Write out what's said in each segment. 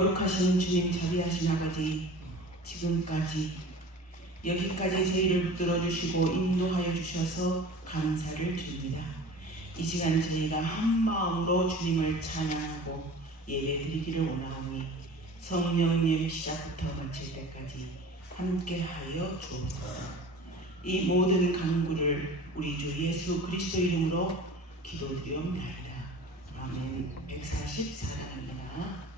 거룩하신 주님 자비하신 아버지, 지금까지 여기까지 저희를 붙들어 주시고 인도하여 주셔서 감사를 드립니다. 이 시간 저희가 한 마음으로 주님을 찬양하고 예배드리기를 원하오니 성령님 시작부터 마칠 때까지 함께하여 주옵소서. 이 모든 간구를 우리 주 예수 그리스도 이름으로 기도드리옵나이다. 아멘. 144단입니다.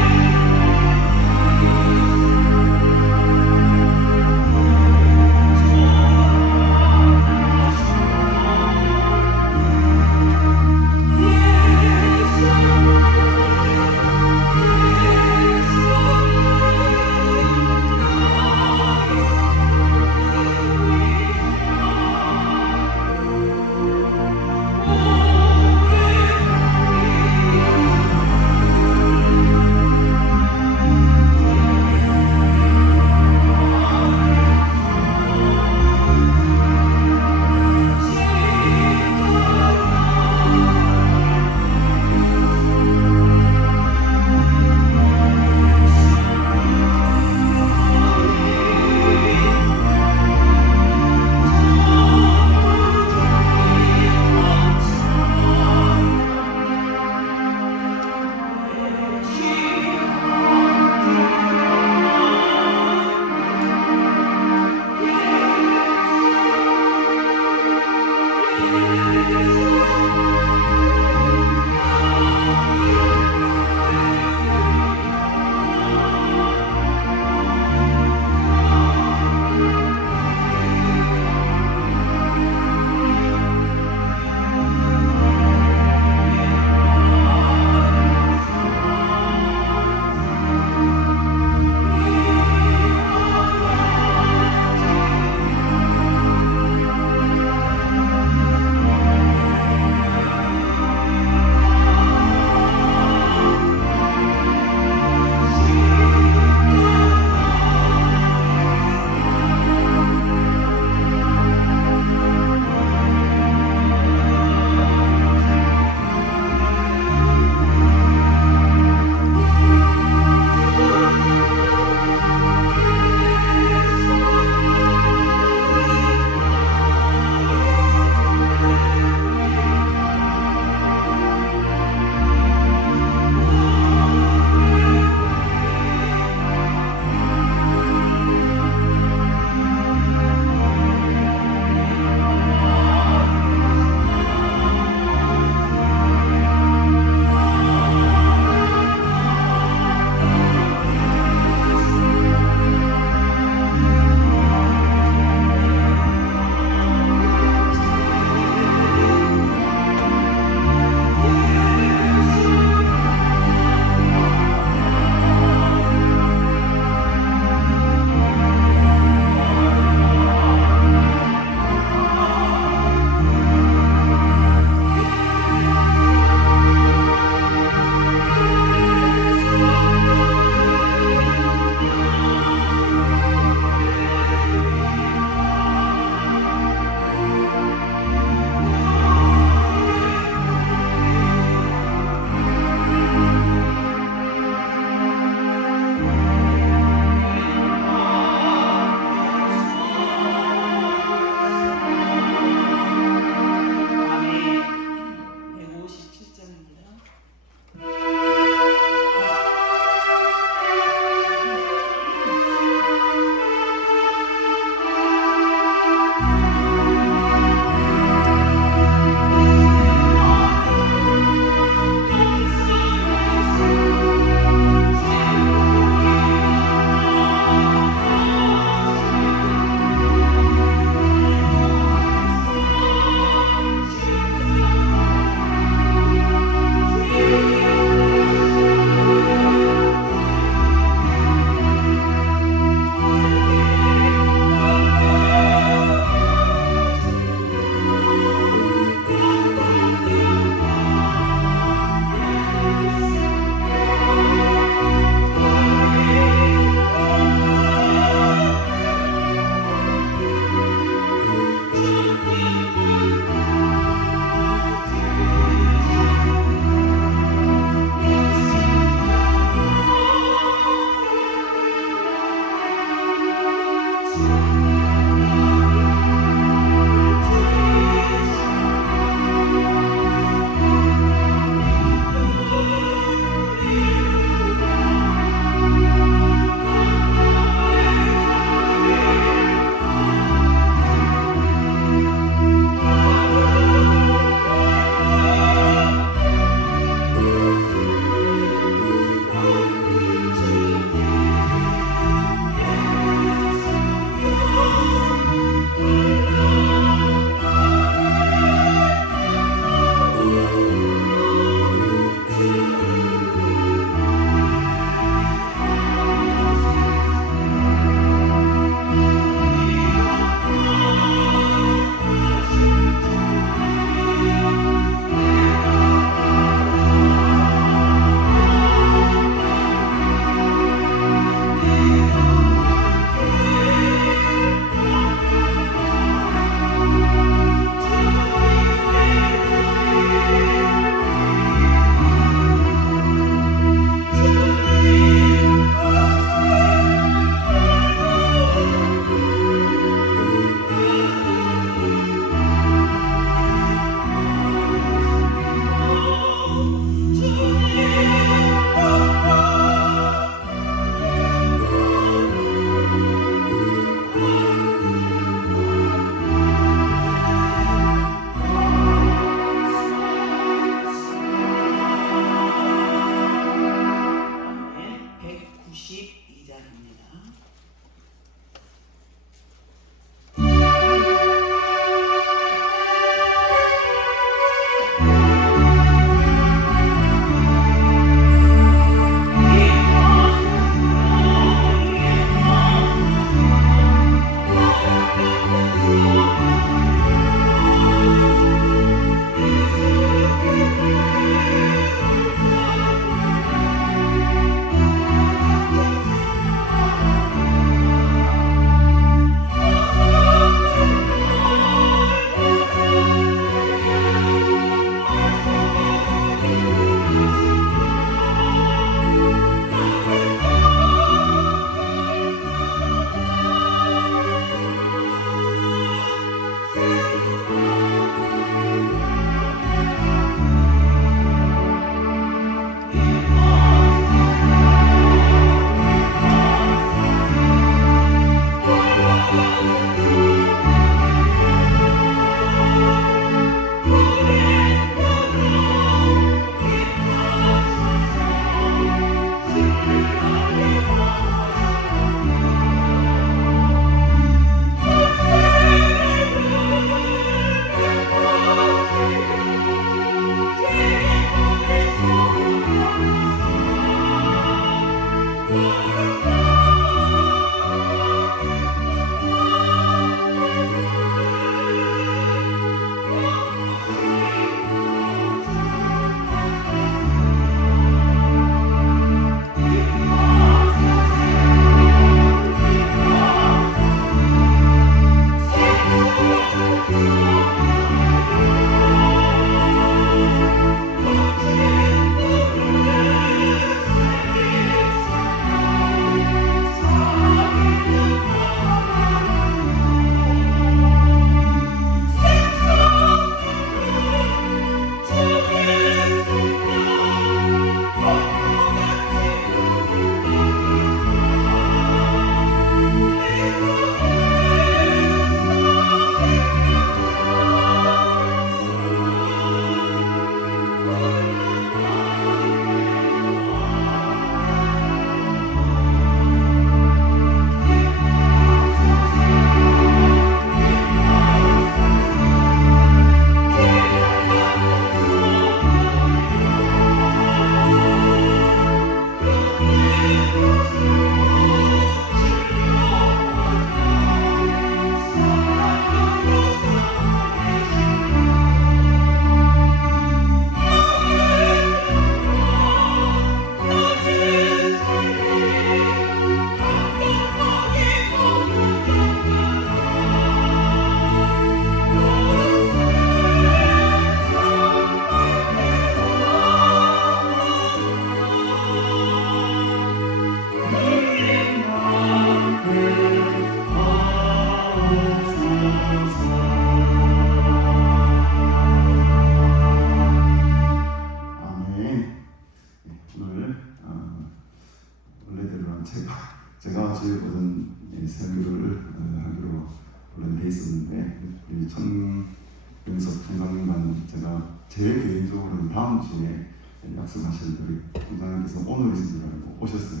우리 천윤석 총장님과는 제가 제일 개인적으로는 다음 주에 약속하신 우리 총장님께서 오늘이신 줄 알고 오셨어요.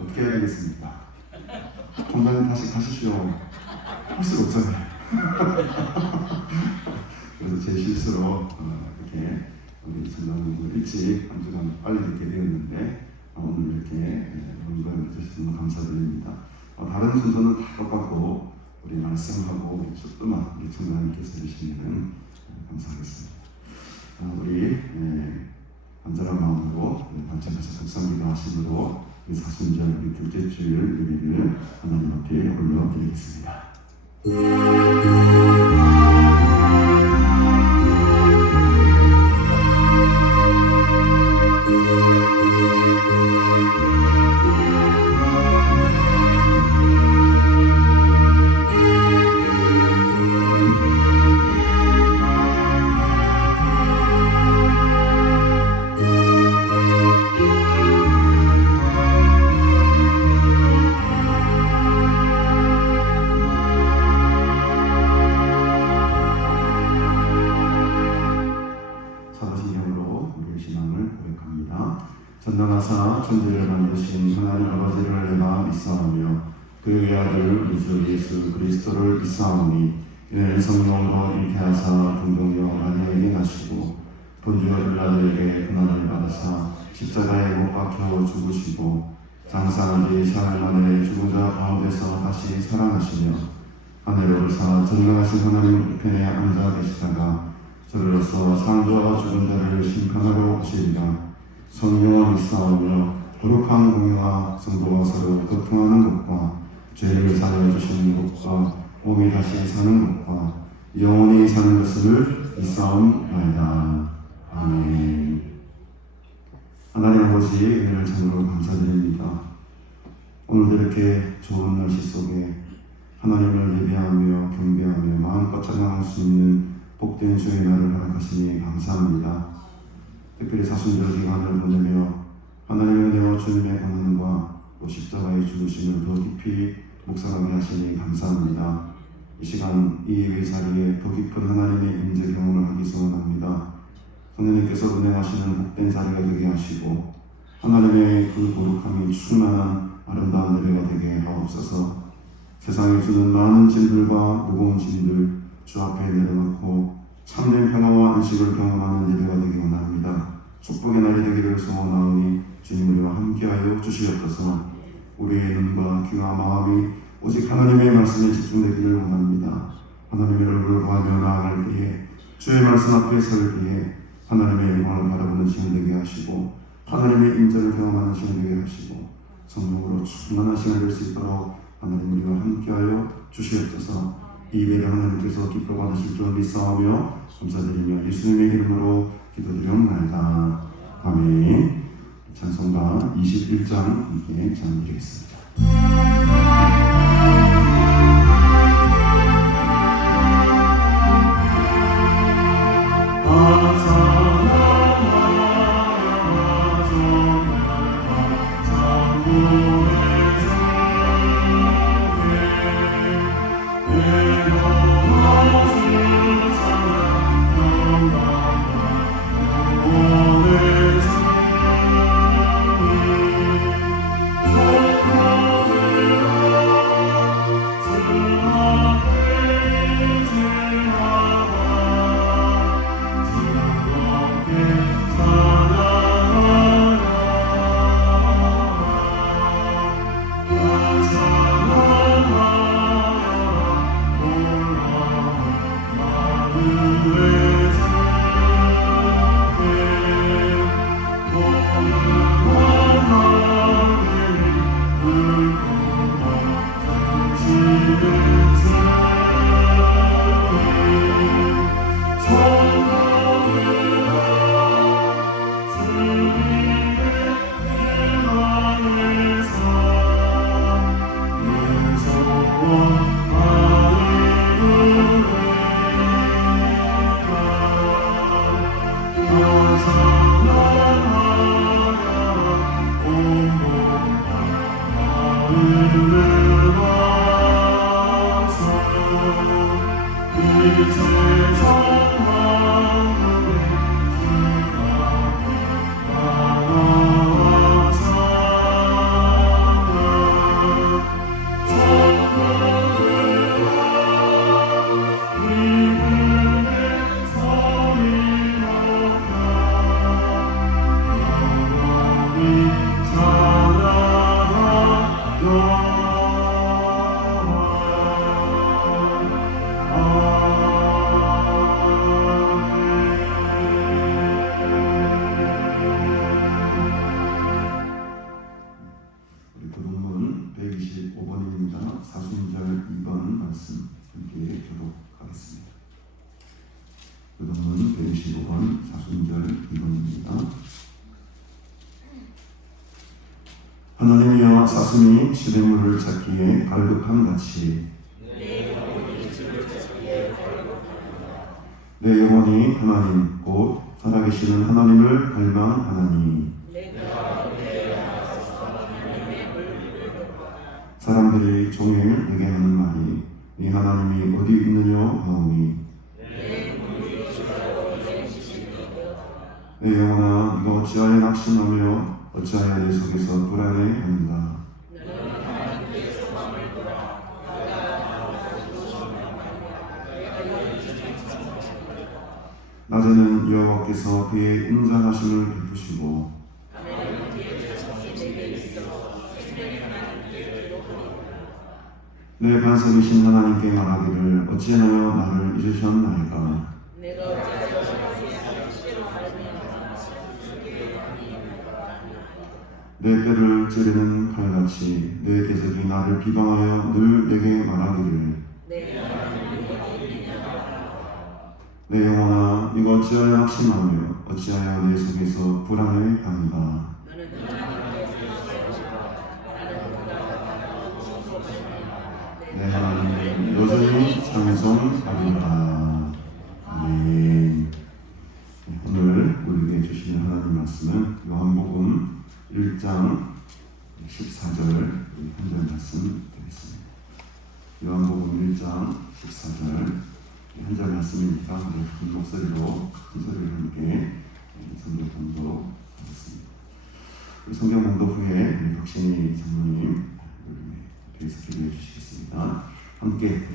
어떻게 해야 되겠습니까? 총장님 다시 가십시오. 할 수가 없잖아요. 그래서 제 실수로 이렇게 우리 총장님을 일찍 한 주간 빨리 듣게 되었는데 오늘 이렇게 연구해 주셔서 너무 감사드립니다. 다른 순서는 다 똑같고 우리 말씀하고 우리 쭈뚜마 우리 총장님께서 해주시면 감사하겠습니다. 우리 간절한 마음으로 단체에서 독상기도 하심으로 우리 사순절 우리 둘째 주일 예배를 하나님 앞에 올려드리겠습니다. 전능하사 천지를 만드신 하나님 아버지를 내가 믿사오며 그 외아들 우리 주 예수 그리스도를 믿사오니 이는 성령으로 잉태하사 동정녀 마리아에게 나시고 본주와 빌라도에게 고난을 받으사 십자가에 못 박혀 죽으시고 장사한 지 사흘 만에 죽은 자 가운데서 다시 살아나시며 하늘에 올사 전능하신 하나님 우편에 앉아 계시다가 저리로서 상주와 죽은 자를 심판하러 오시리라. 성령을 믿사오며 거룩한 공유와 성도와 서로 교통하는 것과 죄를 사하여 주시는 것과 몸이 다시 사는 것과 영원히 사는 것을 믿사옵나이다. 아멘. 하나님 아버지 은혜를 참으로 감사드립니다. 오늘도 이렇게 좋은 날씨 속에 하나님을 예배하며 경배하며 마음껏 찬양할 수 있는 복된 주의 날을 허락하시니 감사합니다. 특별히 사순절 기간을 보내며 하나님의 은혜와 주님의 권한과 또 십자가의 죽으심을 더 깊이 묵상하게 하시니 감사합니다. 이 시간 이 예배 자리에 더 깊은 하나님의 임재 경험을 하기 소원합니다. 성령님께서 운행하시는 복된 자리가 되게 하시고 하나님의 그 거룩함이 충만한 아름다운 예배가 되게 하옵소서. 세상에 주는 많은 짐들과 무거운 짐들 주 앞에 내려놓고 참된 평화와 안식을 경험하는 예배가 되기 원합니다. 축복의 날이 되기를 소원하오니 주님 우리와 함께하여 주시옵소서. 우리의 눈과 귀와 마음이 오직 하나님의 말씀에 집중되기를 원합니다. 하나님의 얼굴을 보며 나아갈 때에 주의 말씀 앞에 설 때에 하나님의 영광을 바라보는 시간 되게 하시고 하나님의 인자를 경험하는 시간 되게 하시고 성령으로 충만한 시간 될 수 있도록 하나님 우리와 함께하여 주시옵소서. 이 예배를 하나님께서 기뻐 받으실 줄 믿사오며 감사드리며 예수님의 이름으로 기도드리옵나이다. 아멘. 찬송가 21장 함께 찬양드리겠습니다. 사슴이 시냇물을 찾기에 갈급함같이 내 영혼이 하나님 곧 살아계시는 하나님을 갈망하나니 사람들이 종일 내게 하는 말이 네 하나님이 어디 있느냐 하오니 내 영혼아 네가 어찌하여 낙심하며 어찌하여 내 속에서 불안해하는가. 낮에는 여호와께서 그의 인자하심을 베푸시고 내 반석이신 하나님께 말하기를 어찌하여 나를 잃으셨나이까. 내 뼈를 찌르는 칼같이 내 계적이 나를 비방하여 늘 내게 말하기를 내 영혼아 네가 어찌하여 낙심하며 어찌하여 내 속에서 불안해하는가. 내 하나님을 여전히 찬송하리라. 아멘. 오늘 우리에게 주시는 하나님 말씀은 요한복음 1장 14절 한 절 말씀 드리겠습니다. 요한복음 1장 14절 한 절 말씀이니까 우리 큰 목소리로 큰 소리를 함께 성경 봉독하겠습니다. 성경 봉독 후에 우리 덕신이 장로님 뒤에서 기도해 주시겠습니다. 함께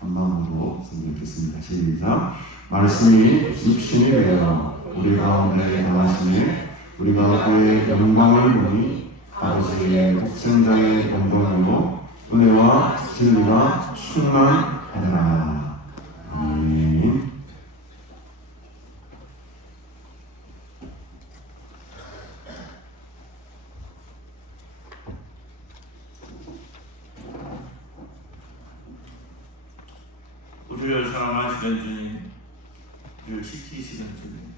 한 마음으로 성경 읽겠습니다. 시작. 말씀이 육신이 되어 우리 가운데 당하시네 우리가 그의 영광을 보니 아버지의 독생자의 영광이요 은혜와 진리가 충만하더라. 아멘. 우리를 사랑하시는 주님, 우리를 지키시는 주님,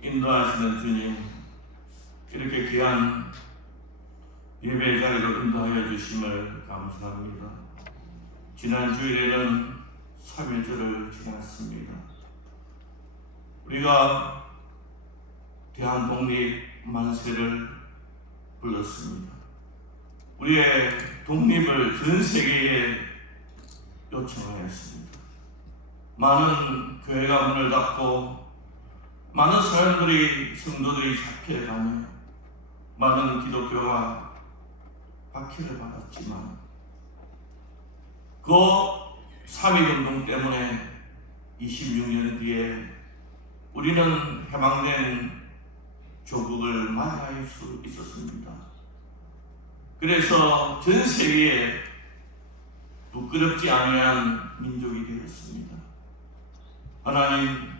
인도하시는 주님, 이렇게 귀한 예배 자리로 인도하여 주심을 감사합니다. 지난 주일에는 3일절을 지났습니다. 우리가 대한독립 만세를 불렀습니다. 우리의 독립을 전 세계에 요청하였습니다. 많은 교회가 문을 닫고 많은 사람들이 성도들이 잡혀가며 많은 기독교가 박해를 받았지만 그 3.1운동 때문에 26년 뒤에 우리는 해방된 조국을 맞이할 수 있었습니다. 그래서 전 세계에 부끄럽지 아니한 민족이 되었습니다. 하나님,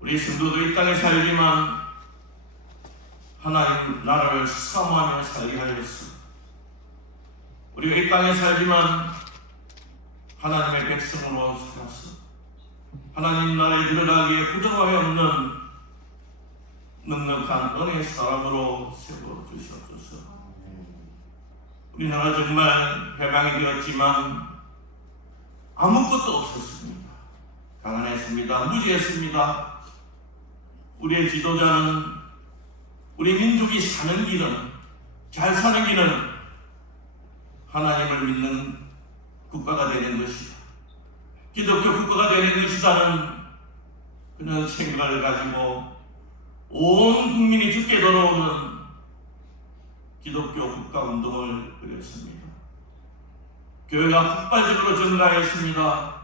우리 성도들이 이 땅에 살지만 하나님 나라를 사모하며 살게 하였소. 우리가 이 땅에 살지만 하나님의 백성으로 살았소. 하나님 나라에 들어가기에 부족함이 없는 넉넉한 은혜의 사람으로 세워주시옵소서. 우리나라 정말 해방이 되었지만 아무것도 없었습니다. 가난했습니다. 무지했습니다. 우리의 지도자는 우리 민족이 사는 길은, 잘 사는 길은 하나님을 믿는 국가가 되는 것이다, 기독교 국가가 되는 것이다는 그런 생각을 가지고 온 국민이 죽게 돌아오는 기독교 국가 운동을 벌였습니다. 교회가 폭발적으로 증가했습니다.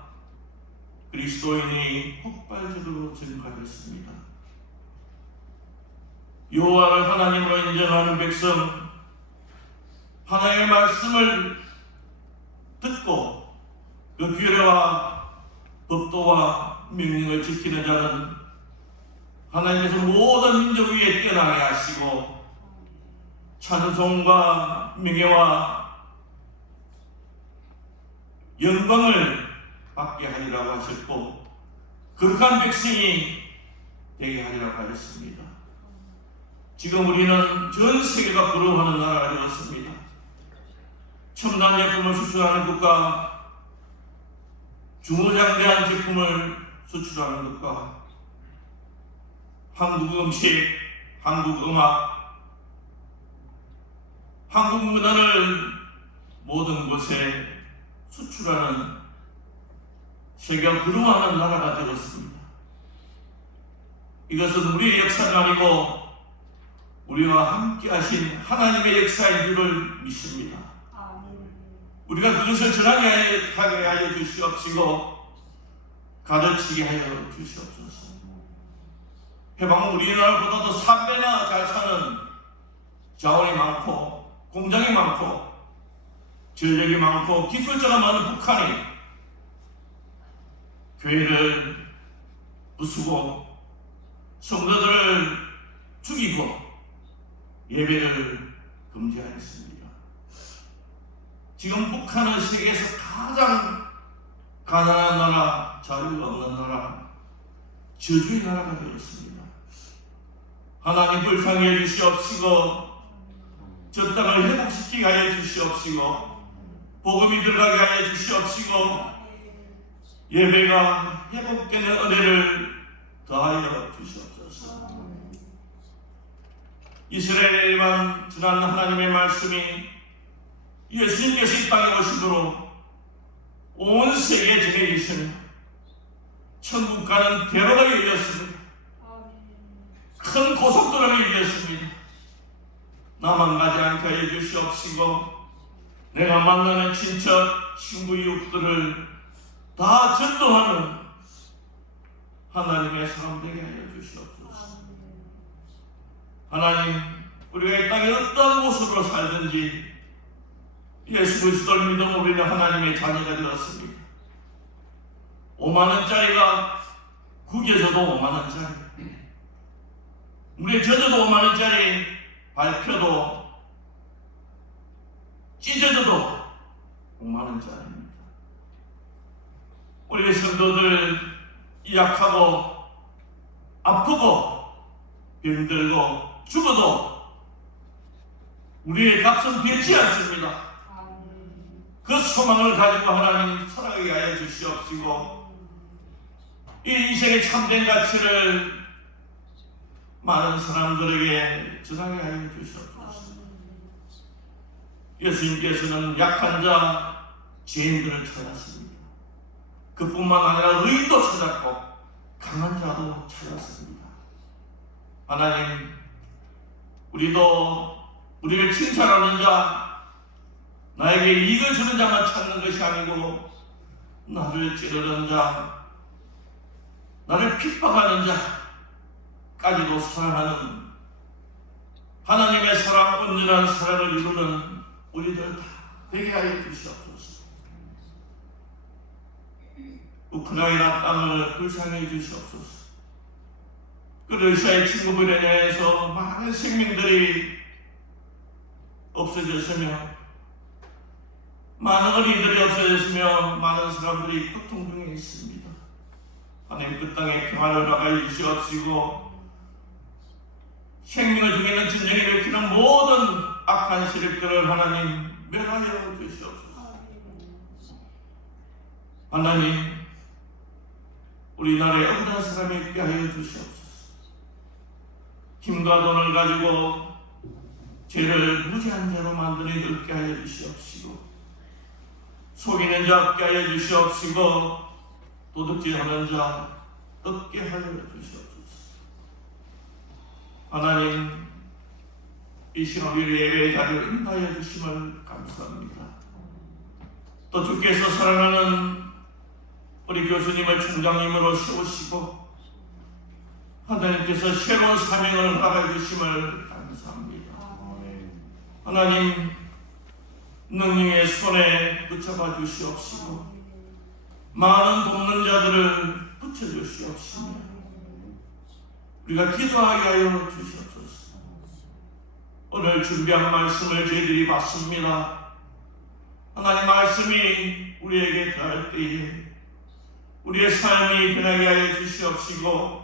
그리스도인이 폭발적으로 증가했습니다. 여호와를 하나님으로 인정하는 백성, 하나님의 말씀을 듣고 그 규례와 법도와 명령을 지키는 자는 하나님께서 모든 민족 위에 뛰어나게 하시고 찬송과 명예와 영광을 받게 하리라고 하셨고 거룩한 백성이 되게 하리라고 하셨습니다. 지금 우리는 전 세계가 부러워하는 나라가 되었습니다. 첨단 제품을 수출하는 국가, 중후장대한 제품을 수출하는 국가, 한국 음식, 한국 음악, 한국 문화를 모든 곳에 수출하는 세계가 부러워하는 나라가 되었습니다. 이것은 우리의 역사가 아니고 우리와 함께 하신 하나님의 역사인 줄을 믿습니다. 우리가 그것을 전하게 하여 주시옵시고 가르치게 하여 주시옵소서. 해방은 우리나라보다도 3배나 잘 사는 자원이 많고 공장이 많고 전력이 많고 기술자가 많은 북한이 교회를 부수고 성도들을 죽이고 예배를 금지하였습니다. 지금 북한은 세계에서 가장 가난한 나라, 자유가 없는 나라, 저주의 나라가 되었습니다. 하나님 불쌍히 해주시옵시고 저 땅을 회복시키게 하여 주시옵시고 복음이 들어가게 하여 주시옵시고 예배가 회복되는 은혜를 더하여 주시옵소서. 이스라엘에만 지난 하나님의 말씀이 예수님께서 이 땅에 오심으로 온 세계에 전해지시며 천국 가는 대로가 열렸습니다. 큰 고속도로가 열렸습니다. 나만 가지 않게 하여 주시옵시고 내가 만나는 친척, 친구, 이웃들을 다 전도하는 하나님의 사람 되게 하여 주시옵소서. 하나님, 우리가 이 땅에 어떤 모습으로 살든지 예수 그리스도를 믿어 우리는 하나님의 자녀가 되었습니다. 5만원짜리가 구겨져도 5만원짜리, 물에 젖어도 5만원짜리, 밟혀도 찢어져도 5만원짜리입니다. 우리 성도들 약하고 아프고 병들고 죽어도 우리의 값은 되지 않습니다. 그 소망을 가지고 하나님 살아가게 하여 주시옵시고 이 인생의 참된 가치를 많은 사람들에게 전하게 하여 주시옵소서. 예수님께서는 약한 자, 죄인들을 찾았습니다. 그뿐만 아니라 의인도 찾았고 강한 자도 찾았습니다. 하나님, 우리도 우리를 칭찬하는 자, 나에게 이익을 주는 자만 찾는 것이 아니고 나를 찌르는 자, 나를 핍박하는 자까지도 사랑하는 하나님의 사랑, 온전한 사랑을 이루는 우리들 다 되게 하여 주시옵소서. 우크라이나 땅을 불쌍히 주시옵소서. 그 러시아의 친구분에 대해서 많은 생명들이 없어졌으며 많은 어린이들이 없어졌으며 많은 사람들이 고통 중에 있습니다. 하나님, 그 땅에 평화를 나가여 주시옵시고 생명을 죽이는 진정이 일으키는 모든 악한 세력들을 하나님 멸하여 주시옵소서. 하나님, 우리나라에 어떤 사람이 있게 하여 주시옵소서. 힘과 돈을 가지고 죄를 무지한 자로 만드는 이들 없게 하여 주시옵시고 속이는 자 없게 하여 주시옵시고 도둑질하는 자 없게 하여 주시옵소서. 하나님, 이 시간 우리 예배의 자리를 인도하여 주심을 감사합니다. 또 주께서 사랑하는 우리 교수님을 총장님으로 세우시고 하나님께서 새로운 사명을 받아 주심을 감사합니다. 하나님, 능력의 손에 붙잡아 주시옵시고 많은 돕는 자들을 붙여주시옵시며 우리가 기도하게 하여 주시옵소서. 오늘 준비한 말씀을 저희들이 받습니다. 하나님, 말씀이 우리에게 닿을 때에 우리의 삶이 변하게 하여 주시옵시고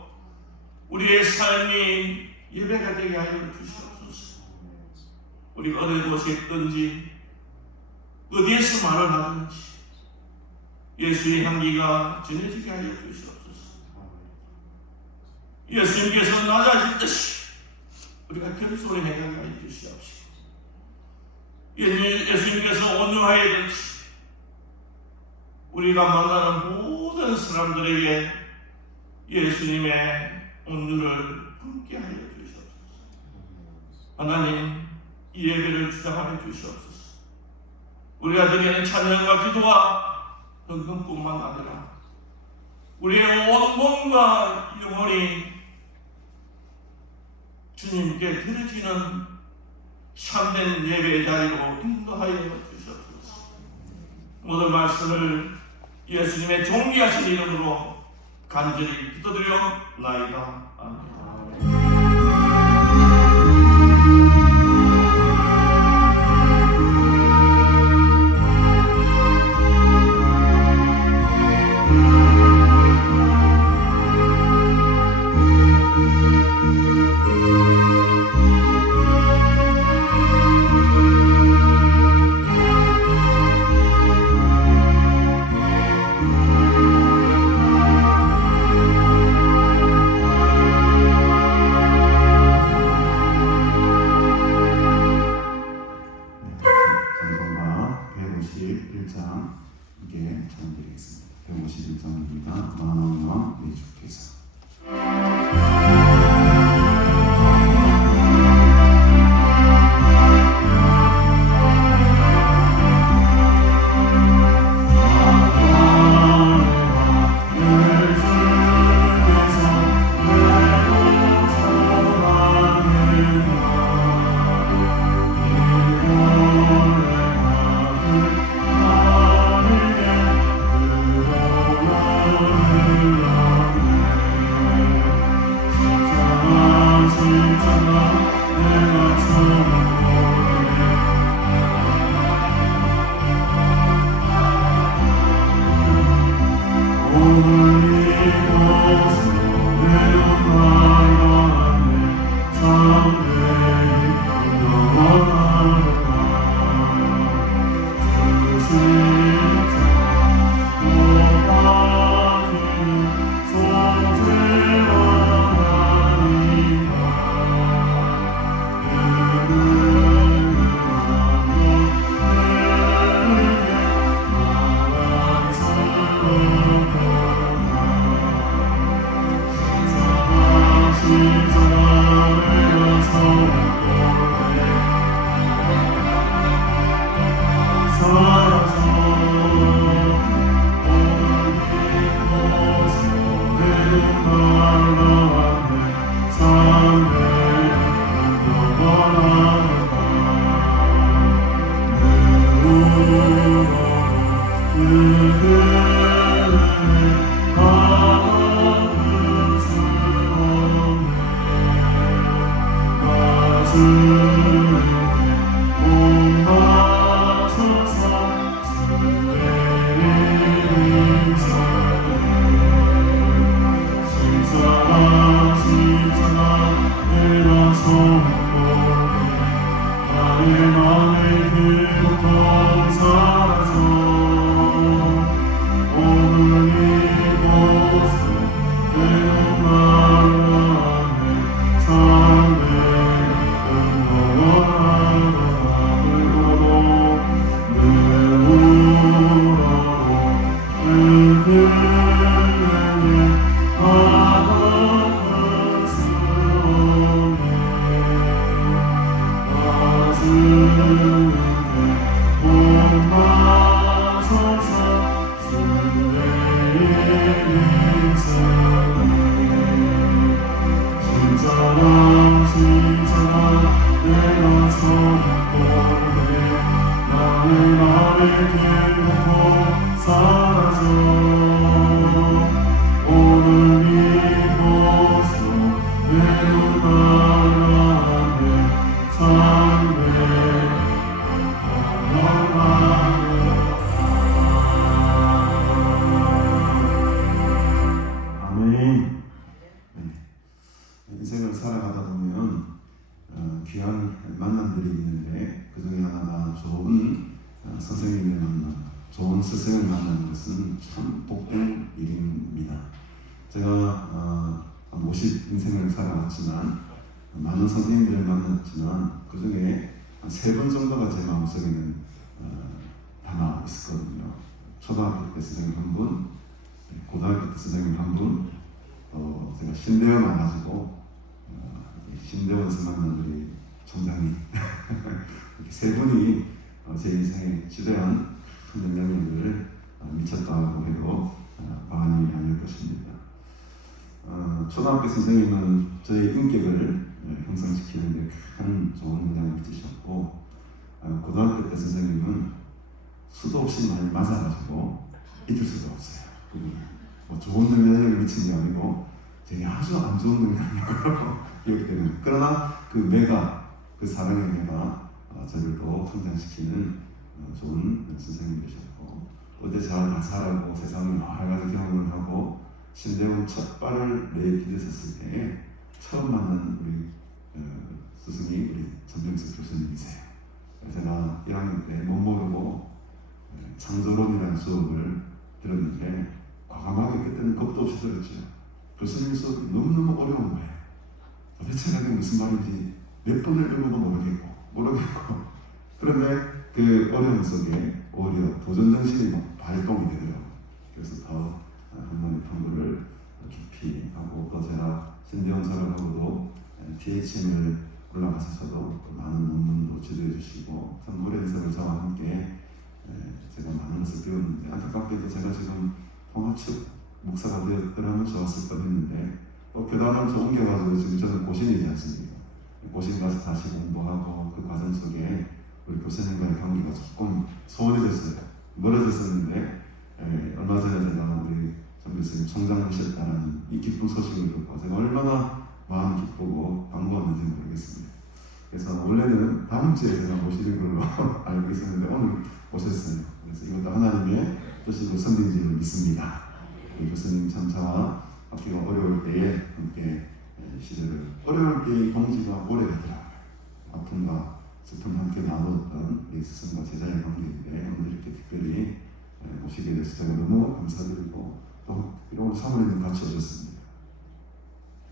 우리의 삶이 예배가 되게 하여 주시옵소서. 우리가 어느 곳에 있든지 어디에서 말을 하든지 예수의 향기가 전해지게 하여 주시옵소서. 예수님께서 낮아지듯이 우리가 겸손히 행하게 하여 주시옵소서. 예수님께서 온유하여듯이 우리가 만나는 모든 사람들에게 예수님의 온유를 품게 하여 주시옵소서. 하나님, 이 예배를 주장하여 주시옵소서. 우리가 드리는 찬양과 기도와 헌금뿐만 아니라 우리의 온 몸과 영혼이 주님께 드려지는 참된 예배의 자리로 인도하여 주시옵소서. 모든 말씀을 예수님의 존귀하신 이름으로 간절히 기도드리옵나이다. 아멘. 찬송가 151장 함께 찬양드리겠습니다. 151장입니다. 만왕왕 내 주께서. 인생을 살아가다 보면 만남들이 있는데 그 중에 하나가 좋은 선생님을 만나, 좋은 스승을 만나는 것은 참 복된 일입니다. 제가 50 인생을 살아왔지만 많은 선생님들을 만났지만 그 중에 한 3분 정도가 제 마음속에는 담아 있었거든요. 초등학교 때 선생님 한 분, 고등학교 때 선생님 한 분, 제가 신대원 와가지고 신대원에서 만난 우리 총장님 이렇게 3분이 제 인생에 지대한 큰 영향력을 미쳤다고 해도 과언이 아닐 것입니다. 초등학교 선생님은 저의 인격을 형성시키는데 큰 좋은 영향을 미치셨고, 고등학교 때 선생님은 수도 없이 많이 맞아가지고 잊을 수가 없어요. 뭐 좋은 영향력을 미친 게 아니고 되게 아주 안 좋은 영향력으로 기억되는. 그러나 그 매가, 그 사랑의 매가 저를 또 성장시키는 좋은 선생님이 되셨고, 어제 잘 살아고 세상을 여러 가지 경험을 하고 신대원 첫 발을 내디뎠을 때 처음 만난 우리 스승이 우리 전병석 교수님이세요. 제가 1학년 때 못 모르고 창조론이라는 수업을 들었는데 과감하게 그때는 겁도 없이 들었죠. 교수님 수업이 너무너무 어려운 거예요. 도대체 그게 무슨 말인지 몇 번을 읽어도 모르겠고 그런데 그 어려움 속에 오히려 도전정신이 막 발동이 되더라고요. 그래서 더 한번의 탐구를 깊이 하고, 또 제가 신대원 졸업하고도 THM을 올라가셔서도 많은 논문도 지도해 주시고 참 오랜 세월 저와 함께 제가 많은 것을 배웠는데, 안타깝게도 제가 지금 통합측 목사가 되었더라면 좋았을 뻔했는데 또 교단을 좀 옮겨가지고 지금 저는 고신이지 않습니까? 고신 가서 다시 공부하고 그 과정 속에 우리 교수님과의 관계가 조금 소원해졌어요. 멀어졌었는데 얼마 전에 제가 우리 전 교수님 총장이셨다는 이 기쁜 소식을 듣고 제가 얼마나 마음 기쁘고 반가웠는지 모르겠습니다. 그래서 원래는 다음 주에 제가 모시는 걸로 알고 있었는데 오늘 오셨어요. 그래서 이것도 하나님의 뜻이고 선진지를 믿습니다. 우리 교수님 참 저와 앞으로 어려울 때에 함께 시절을, 어려울 때의 동지가 오래 가더라고요. 아픔과 슬픔 함께 나눴던 우리 스승과 제자의 관계인데 오늘 이렇게 특별히 모시게 돼서 제가 너무 감사드리고, 또 이런 사모님 같이 오셨습니다.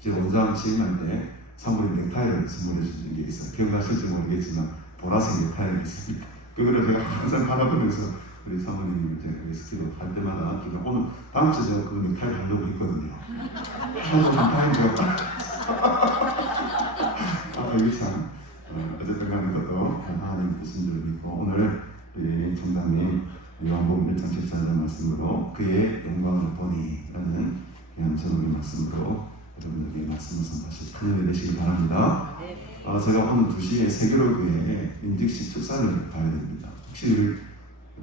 제 원장 취임할 때 사모님 넥타이를 선물해 주신 게 있어요. 기억나실지 모르겠지만 보라색 넥타이가 있습니다. 그거를 제가 항상 바라보면서 우리 사모님을 제가 스키로 할 때마다 오늘 다음 주에 제가 그 넥타이를 하려고 했거든요. 하고 넥타이 되었다. 이게 참 어쨌든 간에 그것도 하나님 뜻인 줄 믿고, 오늘 우리 총장님 요한복음 1장 14절 말씀으로 그의 영광을 보니 라는 그냥 저녁의 말씀으로 여러분에게 말씀을 선포하실 큰 은혜 되시기 바랍니다. 제가 오늘 2시에 세계로교회 임직식 축사를 가야 됩니다. 혹시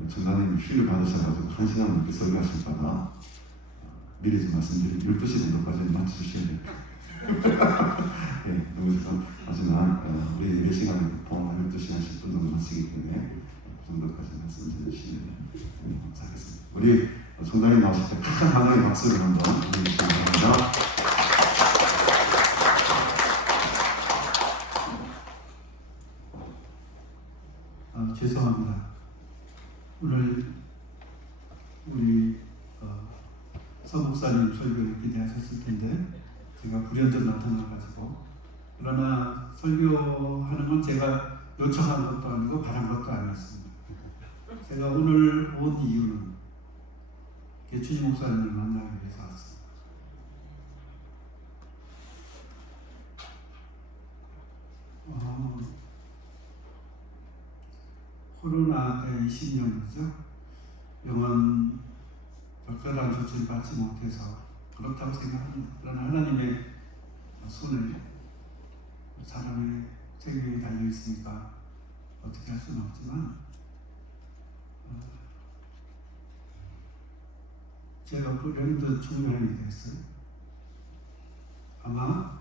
총장님 휴일 받으셔가지고 1시간 넘게 설교하실까봐 미리 좀 말씀드리고 12시 정도까지 맞춰주셔야 됩니다. 네, 너무 죄송하지만 우리 예배 시간에 보통 12시간 10분 정도 마치기 때문에 그 정도까지 말씀해 주시면 감사하겠습니다. 우리 총장님 나오실 때 큰 하나의 박수를 한번 드리시기 바랍니다. 죄송합니다. 오늘 우리 서 목사님 설교를 기대하셨을 텐데 제가 불현듯 나타나가지고, 그러나 설교하는 건 제가 요청한 것도 아니고 바란 것도 아니었습니다. 제가 오늘 온 이유는 개춘희 목사님을 만나기 위해서 왔습니다. 코로나가 20년이죠. 병원 적절한 조치를 받지 못해서 그렇다고 생각합니다. 그러나 하나님의 손에 사람의 생명이 달려있으니까 어떻게 할 수는 없지만, 제가 불현듯 총장이 됐어요. 아마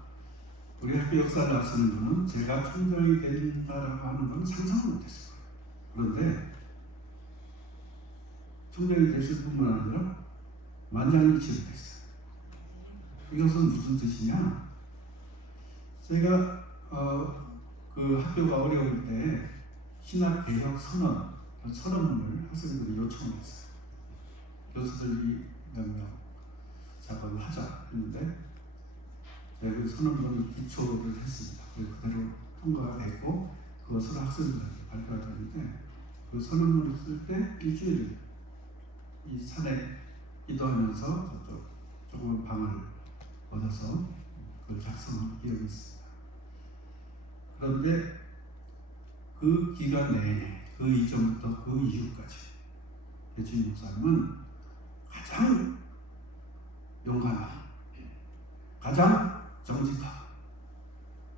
우리 학교 역사를 아시는 분은 제가 총장이 된다라고 하는 건 상상을 못했을 거예요. 그런데 총장이 됐을 뿐만 아니라 만장일치로 됐어요. 이것은 무슨 뜻이냐? 제가 그 학교가 어려울 때 신학 개혁 선언문을 학생들이 요청을 했어요. 교수들이 몇 명 작업을 하자 했는데 제가 그 선언문 기초를 했습니다. 그대로 통과가 됐고 그것을 학생들한테 발표가 됐는데 그 선언문을 쓸 때 일주일 이 산에 기도하면서 저쪽 조그만 방을 얻어서 그걸 작성한 기억이 있습니다. 그런데 그 기간 내내 그 이전부터 그 이후까지 배추임 목사님은 가장 용감하고 가장 정직하고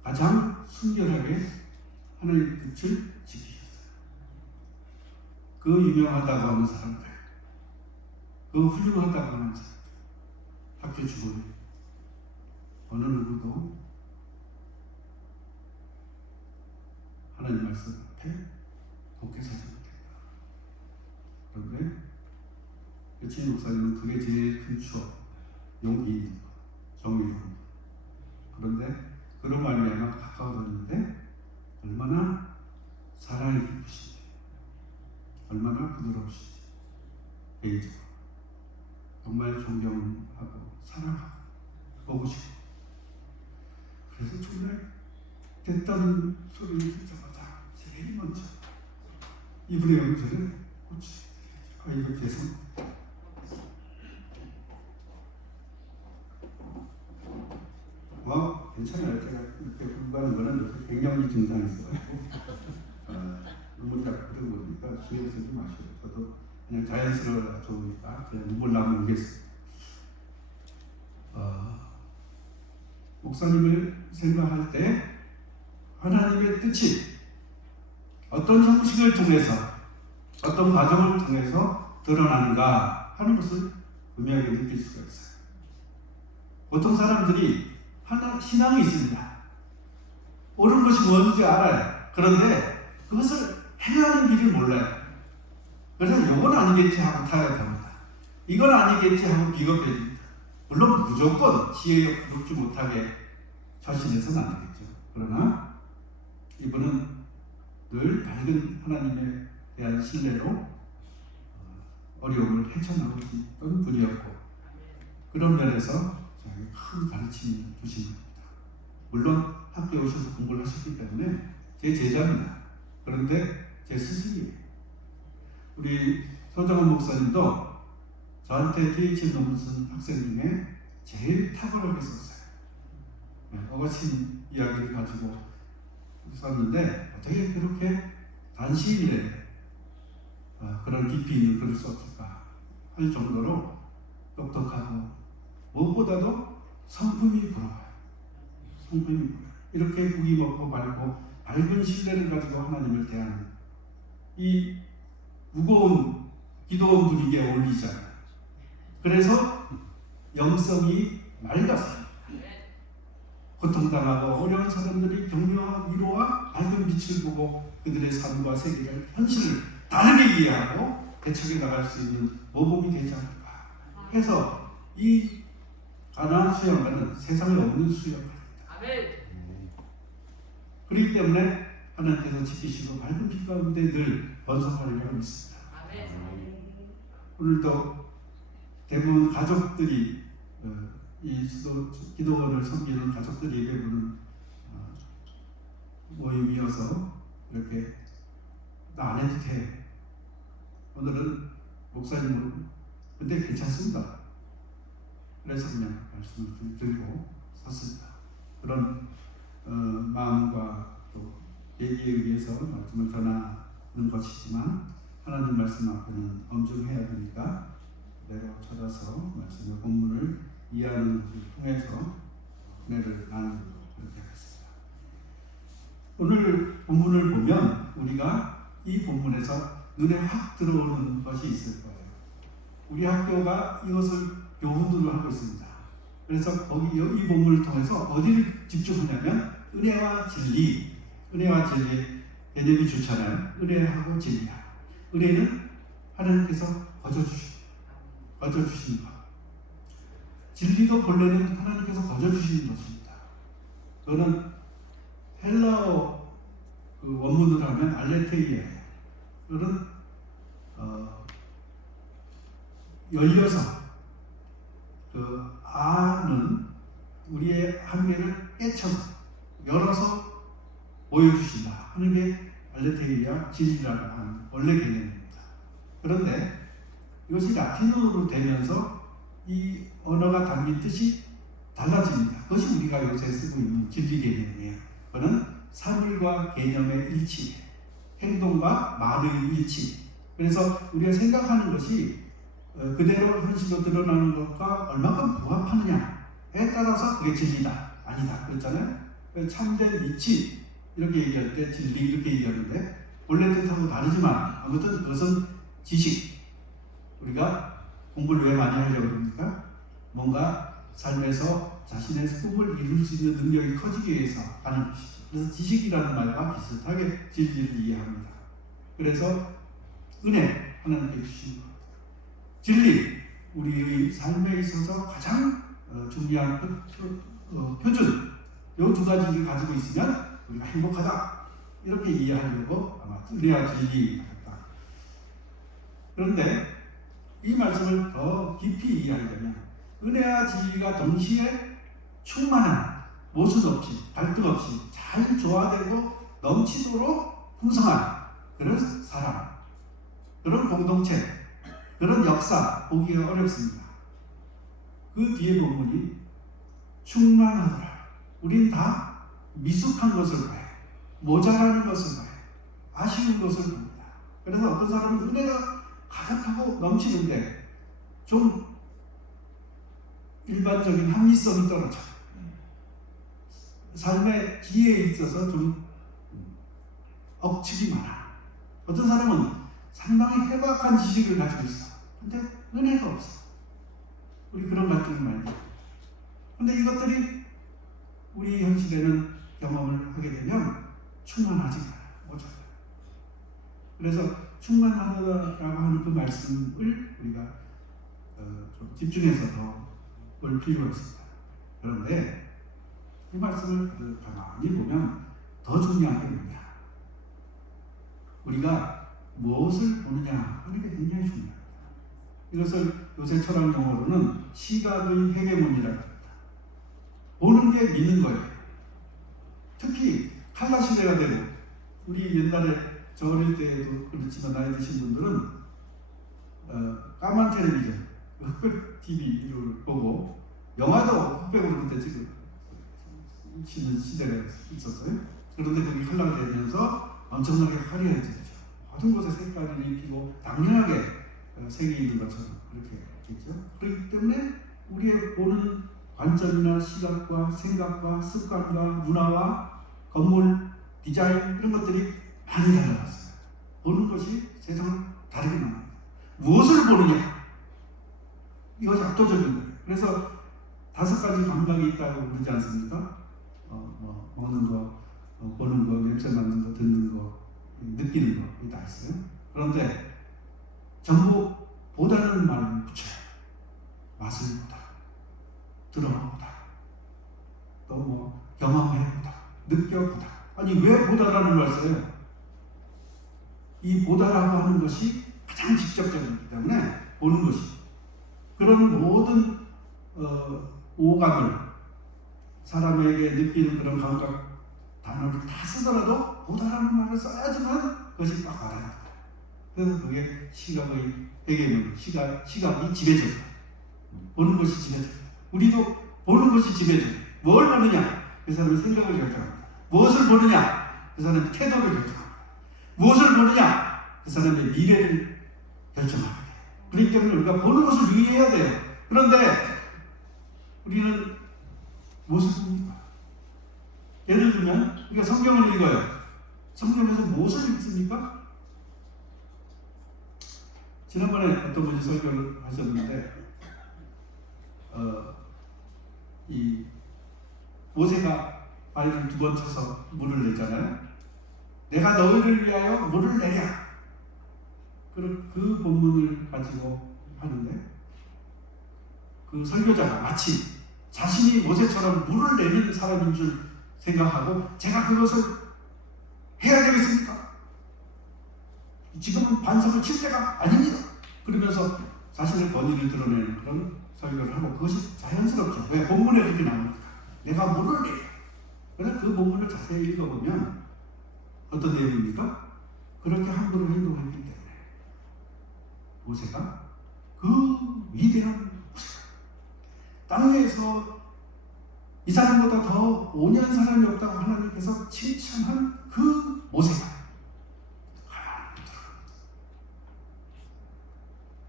가장 순결하게 하나님의 뜻을 지키셨어요. 그 유명하다고 하는 사람들, 그 훌륭하다고 하는 사람들, 학교 주변에 어느 누구도 하나님 말씀 앞에 곱게 서지 못했다. 그런데 배추임 목사님은 그게 제일 큰 추억, 용기 있는 것, 정의로운 것. 그런데 그런 말미암아 가까워졌는데 얼마나 사랑이 깊으신지, 얼마나 부드러우신지 개인적으로 정말 존경하고 사랑하고 보고 싶고, 그래서 정말 됐다는 소리를 듣자마자 제일 먼저 이분의 영전에 꽂히 이거 죄송 괜찮아요. 제가 이렇게 공부하는 거는 이렇게 갱년기 증상이 있어가지고 눈물이 자꾸 흐르고 그러니까 신경 쓰지 마시고 저도 그냥 자연스러워 좋으니까 그냥 눈물 나면 오겠습니다. 목사님을 생각할 때 하나님의 뜻이 어떤 형식을 통해서 어떤 과정을 통해서 드러나는가 하는 것을 분명하게 느낄 수가 있어요. 보통 사람들이 신앙이 있습니다. 옳은 것이 뭔지 알아요. 그런데 그것을 행하는 길을 몰라요. 그래서 이건 아니겠지 하고 타협합니다. 이건 아니겠지 하고 비겁해집니다. 물론 무조건 지혜에 눕지 못하게 절신해서는 안 되겠죠. 그러나 이분은 늘 밝은 하나님에 대한 신뢰로 어려움을 헤쳐나올 수 있던 분이었고, 그런 면에서 저에게 큰 가르침을 주신 겁니다. 물론 학교에 오셔서 공부를 하셨기 때문에 제 제자입니다. 그런데 제 스승이에요. 우리 서정원 목사님도 저한테 DH 논문 쓴 학생 중에 제일 탁월하게 썼어요. 어거신 이야기를 가지고 썼는데 어떻게 그렇게 단시일 내에 그런 깊이 있는 글을 썼을까 할 정도로 똑똑하고 무엇보다도 성품이 부러워요. 성품이 부러워요. 이렇게 국이 먹고 밝고 밝은 신뢰를 가지고 하나님을 대하는 이 무거운 기도원 분위기에 어울리잖아요. 그래서 영성이 맑아서 고통당하고 어려운 사람들이 격려와 위로와 밝은 빛을 보고 그들의 삶과 세계를 현실을 다르게 이해하고 대척해 나갈 수 있는 모범이 되지 않을까 해서 이 가나안 수양관은 세상에 없는 수양관입니다. 그렇기 때문에 하나님께서 지키시고 밝은 빛 가운데 늘 번성하리라고 믿습니다. 오늘도 대부분 가족들이 이 기도원을 섬기는 가족들이 예배부는 모임이어서 이렇게 나 안 해도 돼. 오늘은 목사님은 근데 괜찮습니다. 그래서 그냥 말씀을 드리고 섰습니다. 그런 마음과 또 얘기에 의해서 말씀을 전하는 것이지만 하나님 말씀 앞에는 엄중해야 되니까 내가 찾아서 말씀의 본문을 이해하는 것을 통해서 은혜를 나누도록 그렇게 하겠습니다. 오늘 본문을 보면 우리가 이 본문에서 눈에 확 들어오는 것이 있을 거예요. 우리 학교가 이것을 교훈으로 하고 있습니다. 그래서 거기 이 본문을 통해서 어디를 집중하냐면 은혜와 진리, 은혜와 진리 개념이 좋잖아요. 은혜하고 진리야. 은혜는 하나님께서 거저주시는 것. 진리도 본래는 하나님께서 거저주시는 것입니다. 그거는 헬라어 그 원문으로 하면 알레테이아예요. 그런 열려서 그 아는 우리의 한계를 깨쳐서 열어서 보여주신다 하는 게 알레테이아 진리라고 하는 원래 개념입니다. 그런데 이것이 라틴어로 되면서 이 언어가 담긴 뜻이 달라집니다. 그것이 우리가 요새 쓰고 있는 진리 개념이에요. 그거는 사물과 개념의 일치, 행동과 말의 일치. 그래서 우리가 생각하는 것이 그대로 현실로 드러나는 것과 얼마큼 부합하느냐에 따라서 그게 진리다, 아니다 그랬잖아요. 참된 이치 이렇게 얘기할 때 진리 이렇게 얘기하는데 원래 뜻하고 다르지만 아무튼 그것은 지식. 우리가 공부를 왜 많이 하려고 합니까? 뭔가 삶에서 자신의 꿈을 이룰 수 있는 능력이 커지기 위해서 하는 것이죠. 그래서 지식이라는 말과 비슷하게 진리를 이해합니다. 그래서 은혜, 하나님께 주신 것. 진리, 우리의 삶에 있어서 가장 중요한 표준, 이 두 가지를 가지고 있으면 우리가 행복하다 이렇게 이해하려고 아마 은혜와 진리 같다. 그런데 이 말씀을 더 깊이 이해하려면 은혜와 진리가 동시에 충만한, 모순 없이, 갈등 없이 잘 조화되고 넘치도록 풍성한 그런 사람, 그런 공동체, 그런 역사 보기가 어렵습니다. 그 뒤에 본문이 충만하더라. 우린 다 미숙한 것을 봐요. 모자라는 것을 봐요. 아쉬운 것을 봅니다. 그래서 어떤 사람은 은혜가 가득하고 넘치는데 좀 일반적인 합리성이 떨어져. 삶의 기회에 있어서 좀 억측이 많아. 어떤 사람은 상당히 해박한 지식을 가지고 있어. 근데 은혜가 없어. 우리 그런 갈등을 많이 해요. 근데 이것들이 우리 현실에는 경험을 하게 되면 충만하지 않아. 모자라. 그래서 충만하다라고 하는 그 말씀을 우리가 좀 집중해서 더 볼 필요가 있습니다. 그런데 이 말씀을 가만히 보면 더 중요한 게 뭐냐? 우리가 무엇을 보느냐 하는 게 굉장히 중요합니다. 이것을 요새 철학 용어로는 시각의 헤게몬이라고 합니다. 보는 게 믿는 거예요. 특히 칼라 시대가 되고 우리 옛날에 저 어릴 때에도 그렇지만 나이 드신 분들은 까만 텔레비전, 흑백 TV를 보고 영화도 흑백으로 그때 찍은 시대가 있었어요. 그런데 그게 칼라가 되면서 엄청나게 화려해지죠. 모든 곳에 색깔을 입히고 당연하게 색이 있는 것처럼 그렇게 했겠죠. 그렇기 때문에 우리의 보는 관점이나 시각과 생각과 습관과 문화와 건물, 디자인 이런 것들이 많이 달라졌어요. 보는 것이 세상을 다르게 만듭니다. 무엇을 보느냐? 이것이 압도적인 거예요. 그래서 5가지 감각이 있다고 그러지 않습니까? 먹는 거, 보는 거, 냄새 맡는 거, 듣는 거, 느끼는 거, 이게 다 있어요. 그런데 전부 보다는 말을 붙여요. 맛을 보다, 들어보다, 또 경험해보다, 느껴보다. 아니 왜 보다라는 말 써요? 이 보다라고 하는 것이 가장 직접적이기 때문에 보는 것이 그런 모든 오감을 사람에게 느끼는 그런 감각 단어를 다 쓰더라도 보다라는 말을 써야지만 그것이 딱 알아요. 그래서 그게 시각의 배경은 시각이 지배적이다. 보는 것이 지배적이다. 우리도 보는 것이 지배적이다. 뭘 보느냐? 그 사람의 생각을 결정합니다. 무엇을 보느냐? 그 사람의 태도를 결정합니다. 무엇을 보느냐? 그 사람의 미래를 결정합니다. 그렇기 때문에 우리가 보는 것을 유의해야 돼요. 그런데 우리는 무엇을 봅니까? 예를 들면 우리가 성경을 읽어요. 성경에서 무엇을 읽습니까? 지난번에 어떤 분이 설교를 하셨는데 이 모세가 바위를 2번 쳐서 물을 냈잖아요. 내가 너희를 위하여 물을 내랴. 그 본문을 가지고 하는데 그 설교자가 마치 자신이 모세처럼 물을 내는 사람인 줄 생각하고 제가 그것을 해야 되겠습니까? 지금은 반성을 칠 때가 아닙니다. 그러면서 자신의 권위를 드러내는 그런 설교를 하고 그것이 자연스럽죠. 왜? 본문에 그렇게 나옵니까? 내가 모를 일. 그래서 그 본문을 자세히 읽어보면 어떤 내용입니까? 그렇게 함부로 행동했기 때문에 모세가 그 위대한 모세가 땅 위에서 이 사람보다 더 온유한 사람이 없다고 하나님께서 칭찬한 그 모세가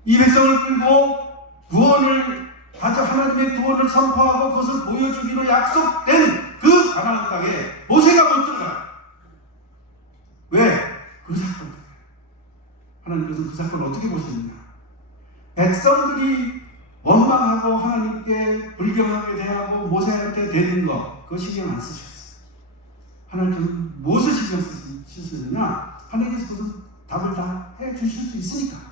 이 백성을 끌고 구원을 가져 하나님의 구원을 선포하고 그것을 보여주기로 약속된 그 가나안 땅에 모세가 못 들어가. 왜? 그 사건 때문에. 하나님께서 그 사건을 어떻게 보셨느냐? 백성들이 원망하고 하나님께 불경하게 대하고 모세한테 대는 거 그거 신경 안 쓰셨어요. 하나님께서는 무엇을 신경 쓰시느냐? 하나님께서 그것은 답을 다 해주실 수 있으니까.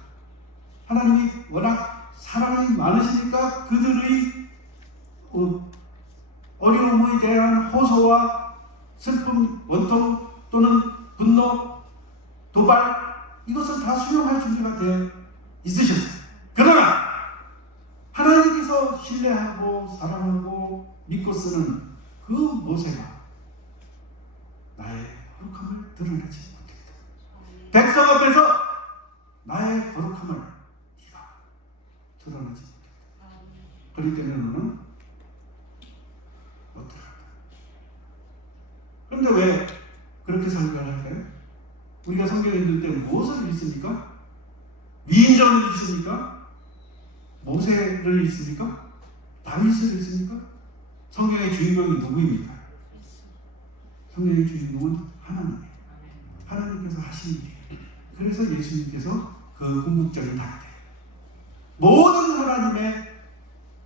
하나님이 워낙 사랑이 많으시니까 그들의 어려움에 대한 호소와 슬픔, 원통 또는 분노, 도발 이것을 다 수용할 준비가 되어 있으셨어요. 그러나 하나님께서 신뢰하고 사랑하고 믿고 쓰는 그 모세가 나의 거룩함을 드러내지 못했다. 백성 앞에서 나의 거룩함을 네가 드러내지 못했다. 그렇기 때문에 너는 못 들어간다. 그런데 왜 그렇게 설교를 할까요? 우리가 성경에 읽을 때 무엇을 읽습니까? 위인전을 읽습니까? 모세를 읽습니까? 다윗을 읽습니까? 성경의 주인공이 누구입니까? 성경의 주인공은 하나님이에요. 하나님께서 하신 일이에요. 그래서 예수님께서 그 궁극적인 답이에요. 모든 하나님의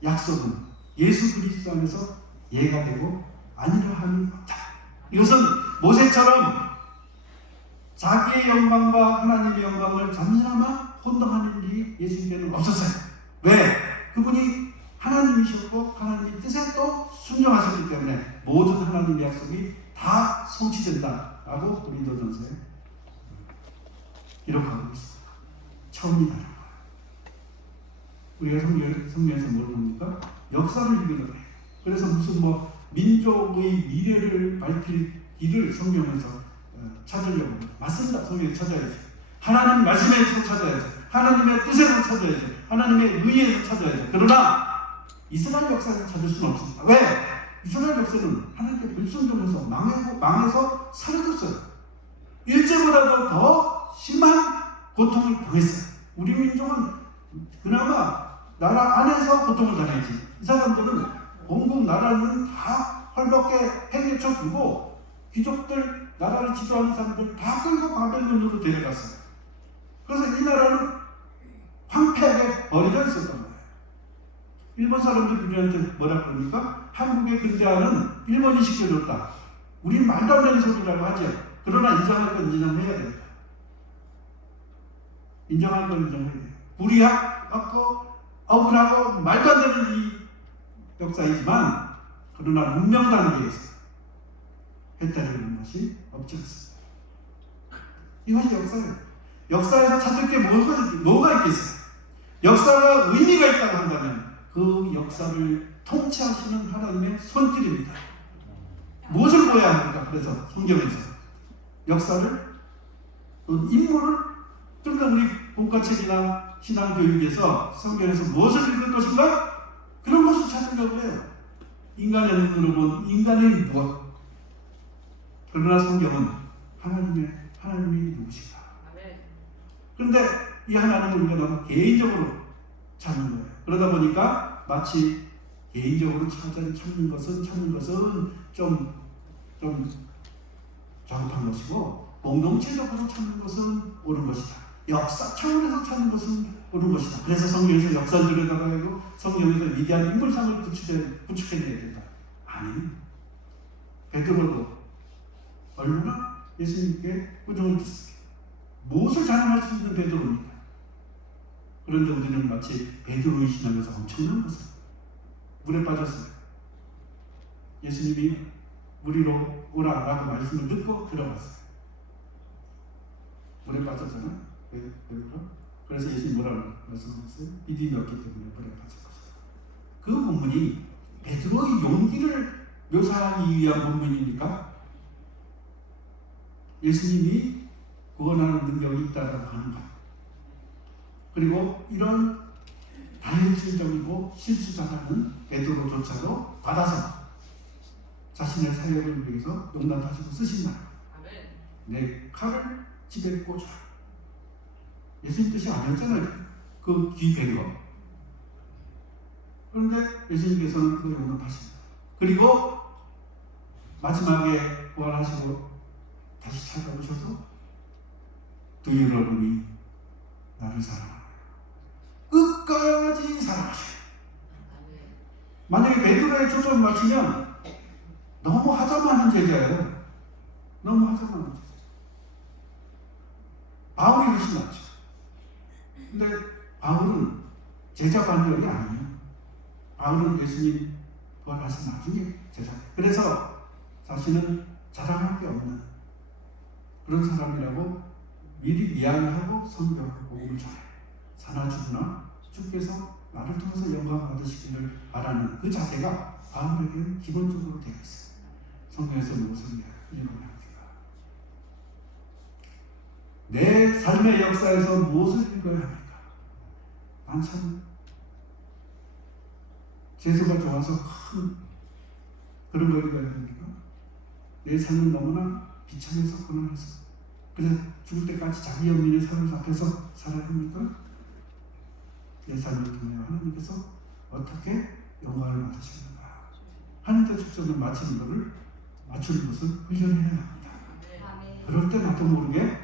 약속은 예수 그리스도 안에서 예가 되고 아니라 함이 없다. 이것은 모세처럼 자기의 영광과 하나님의 영광을 잠시나마 혼동하는 일이 예수님께는 없었어요. 왜? 그분이 하나님이셨고 하나님의 뜻에 또 순종하셨기 때문에 모든 하나님의 약속이 다 성취된다라고 고린도전서에 기록하고 있습니다. 처음이 다른 거예요. 우리가 성경에서 뭘 봅니까? 역사를 읽으려고 해요. 그래서 무슨 민족의 미래를 밝힐 길을 성경에서 찾으려고 합니다. 맞습니다. 성경에 찾아야죠. 하나님 말씀에서 찾아야죠. 하나님의 뜻에서 찾아야죠. 하나님의 의에서 찾아야죠. 그러나 이스라엘 역사에서 찾을 수는 없습니다. 왜? 이스라엘 역사는 하나님께 불순종해서 망해서 사라졌어요. 일제보다도 더 심한 고통을 당했어요. 우리 민족은 그나마 나라 안에서 고통을 당했지. 이 사람들은 온국 나라는 다 헐벗게 행내쳐 두고 귀족들, 나라를 지도하는 사람들 다 끌고 바벨론으로 데려갔어요. 그래서 이 나라는 황폐하게 버려져 있었던 거예요. 일본 사람들 우리한테 뭐라 그럽니까? 한국의 근대화는 일본이 시켜줬다. 우리 말도 안 되는 소리라고 하죠. 그러나 인정할 건 인정해야 됩니다. 인정할 건 인정해야 돼요. 불의하고 억울하고 말도 안 되는 이 역사이지만 그러나 문명 단계에서 해탈하는 것이 없지 않습니다. 이것이 역사예요. 역사에서 찾을 게 뭐가 있겠어요? 역사가 의미가 있다고 한다면 그 역사를 통치하시는 하나님의 손길입니다. 무엇을 보여야 합니까? 그래서 성경에서 역사를 인물을 그러니까 우리 본과책이나 신앙교육에서 성경에서 무엇을 읽을 것인가? 그런 것을 찾으려고 해요. 인간의 눈으로 본 인간의 무엇. 그러나 성경은 하나님이 누구신가? 그런데 이 하나님을 우리가 너무 개인적으로 찾는 거예요. 그러다 보니까 마치 개인적으로 찾는 것은 좀 잘못한 것이고 공동체적으로 찾는 것은 옳은 것이다. 역사 차원에서 찾는 것은 옳은 것이다. 그래서 성경에서 역사를 들여다보고 성경에서 위대한 인물상을 구축해내야 된다. 아니, 베드로도 얼마나 예수님께 꾸중을 듣습니다. 무엇을 자랑할 수 있는 베드로입니까? 그런데 우리는 마치 베드로의 신앙에서 엄청난 것을 물에 빠졌어요. 예수님이 우리로 오라라고 말씀을 듣고 들어갔어요. 물에 빠졌잖아. 베드로가. 그래서 예수님 뭐라고 말씀하셨어요? 믿음이 없기 때문에 물에 빠질 것이다. 그 본문이 베드로의 용기를 묘사하기 위한 본문입니까? 예수님이 구원하는 능력이 있다라고 하는 것. 그리고 이런 다혈질적이고 실수자라는 베드로조차도 받아서 자신의 사역을 위해서 용납하시고 쓰신다. 내 칼을 집에 꽂아라. 예수님 뜻이 아니었잖아요. 그 귀한 거. 그런데 예수님께서는 그걸 용납하십니다. 그리고 마지막에 부활하시고 다시 찾아오셔서 두 여러분이 나를 사랑하라. 끝까지 사랑하세요. 만약에 베드로의 초점을 맞추면 너무 하자마는 제자예요. 너무 하자마는 제자. 바울이 훨씬 낫죠. 근데 바울은 제자 반열이 아니에요. 바울은 예수님 부활하신 나중에 제자. 그래서 자신은 자랑할 게 없는 그런 사람이라고 미리 이야기하고 성경을 복음을 전해요. 사나 죽으나 주께서 나를 통해서 영광 받으시기를 바라는 그 자세가 바울에게는 기본적으로 되어 있어요. 성경에서 무엇을 읽어야 내 삶의 역사에서 무엇을 읽어야 합니까? 난 참 재수가 좋아서 큰 그런 걸 읽어야 됩니까? 내 삶은 너무나 비참해서 고난해서 그래서 죽을 때까지 자기 연민의 삶을 앞에서 살아야 합니까? 내 삶을 통해 하나님께서 어떻게 영광을 받으시는가 하나님께 초점을 맞추는 것을 훈련해야 합니다. 그럴 때 나도 모르게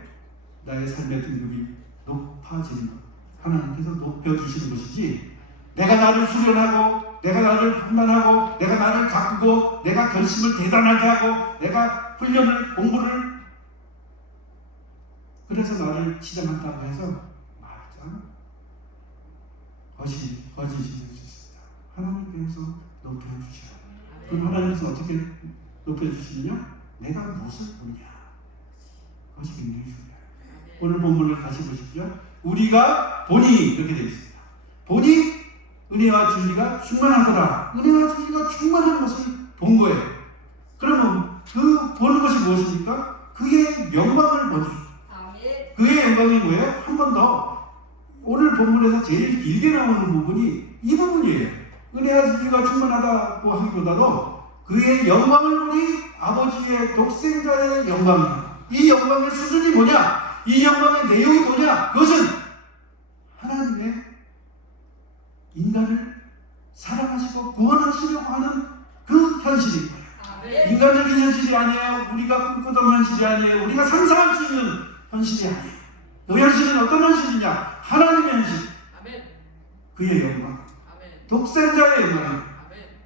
나의 삶의 등급이 높아지는 것, 하나님께서 높여주시는 것이지 내가 나를 수련하고 내가 나를 판단하고 내가 나를 가꾸고 내가 결심을 대단하게 하고 내가 훈련을 공부를 그래서 나를 치장한다고 해서 맞아 거짓이 될 수 있습니다. 하나님께서 높여주시라. 그럼 하나님께서 어떻게 높여주시느냐? 내가 무엇을 보느냐 그것이 굉장히 중요해요. 오늘 본문을 다시 보십시오. 우리가 보니 이렇게 되어 있습니다. 보니 은혜와 진리가 충만하더라. 은혜와 진리가 충만한 것을 본 거예요. 그러면 그 보는 것이 무엇입니까? 그의 영광을 보니. 그의 영광이 뭐예요? 한 번 더 오늘 본문에서 제일 길게 나오는 부분이 이 부분이에요. 은혜와 진리가 충만하다고 하기보다도 그의 영광을 보니 아버지의 독생자의 영광이에요. 이 영광의 수준이 뭐냐? 이 영광의 내용이 뭐냐? 그것은 하나님의 인간을 사랑하시고 구원하시려고 하는 그 현실인 거예요. 인간적인 현실이 아니에요. 우리가 꿈꾸던 현실이 아니에요. 우리가 상상할 수 있는 현실이 아니에요. 그 현실은 어떤 현실이냐? 하나님의 현실. 그의 영광. 독생자의 영광.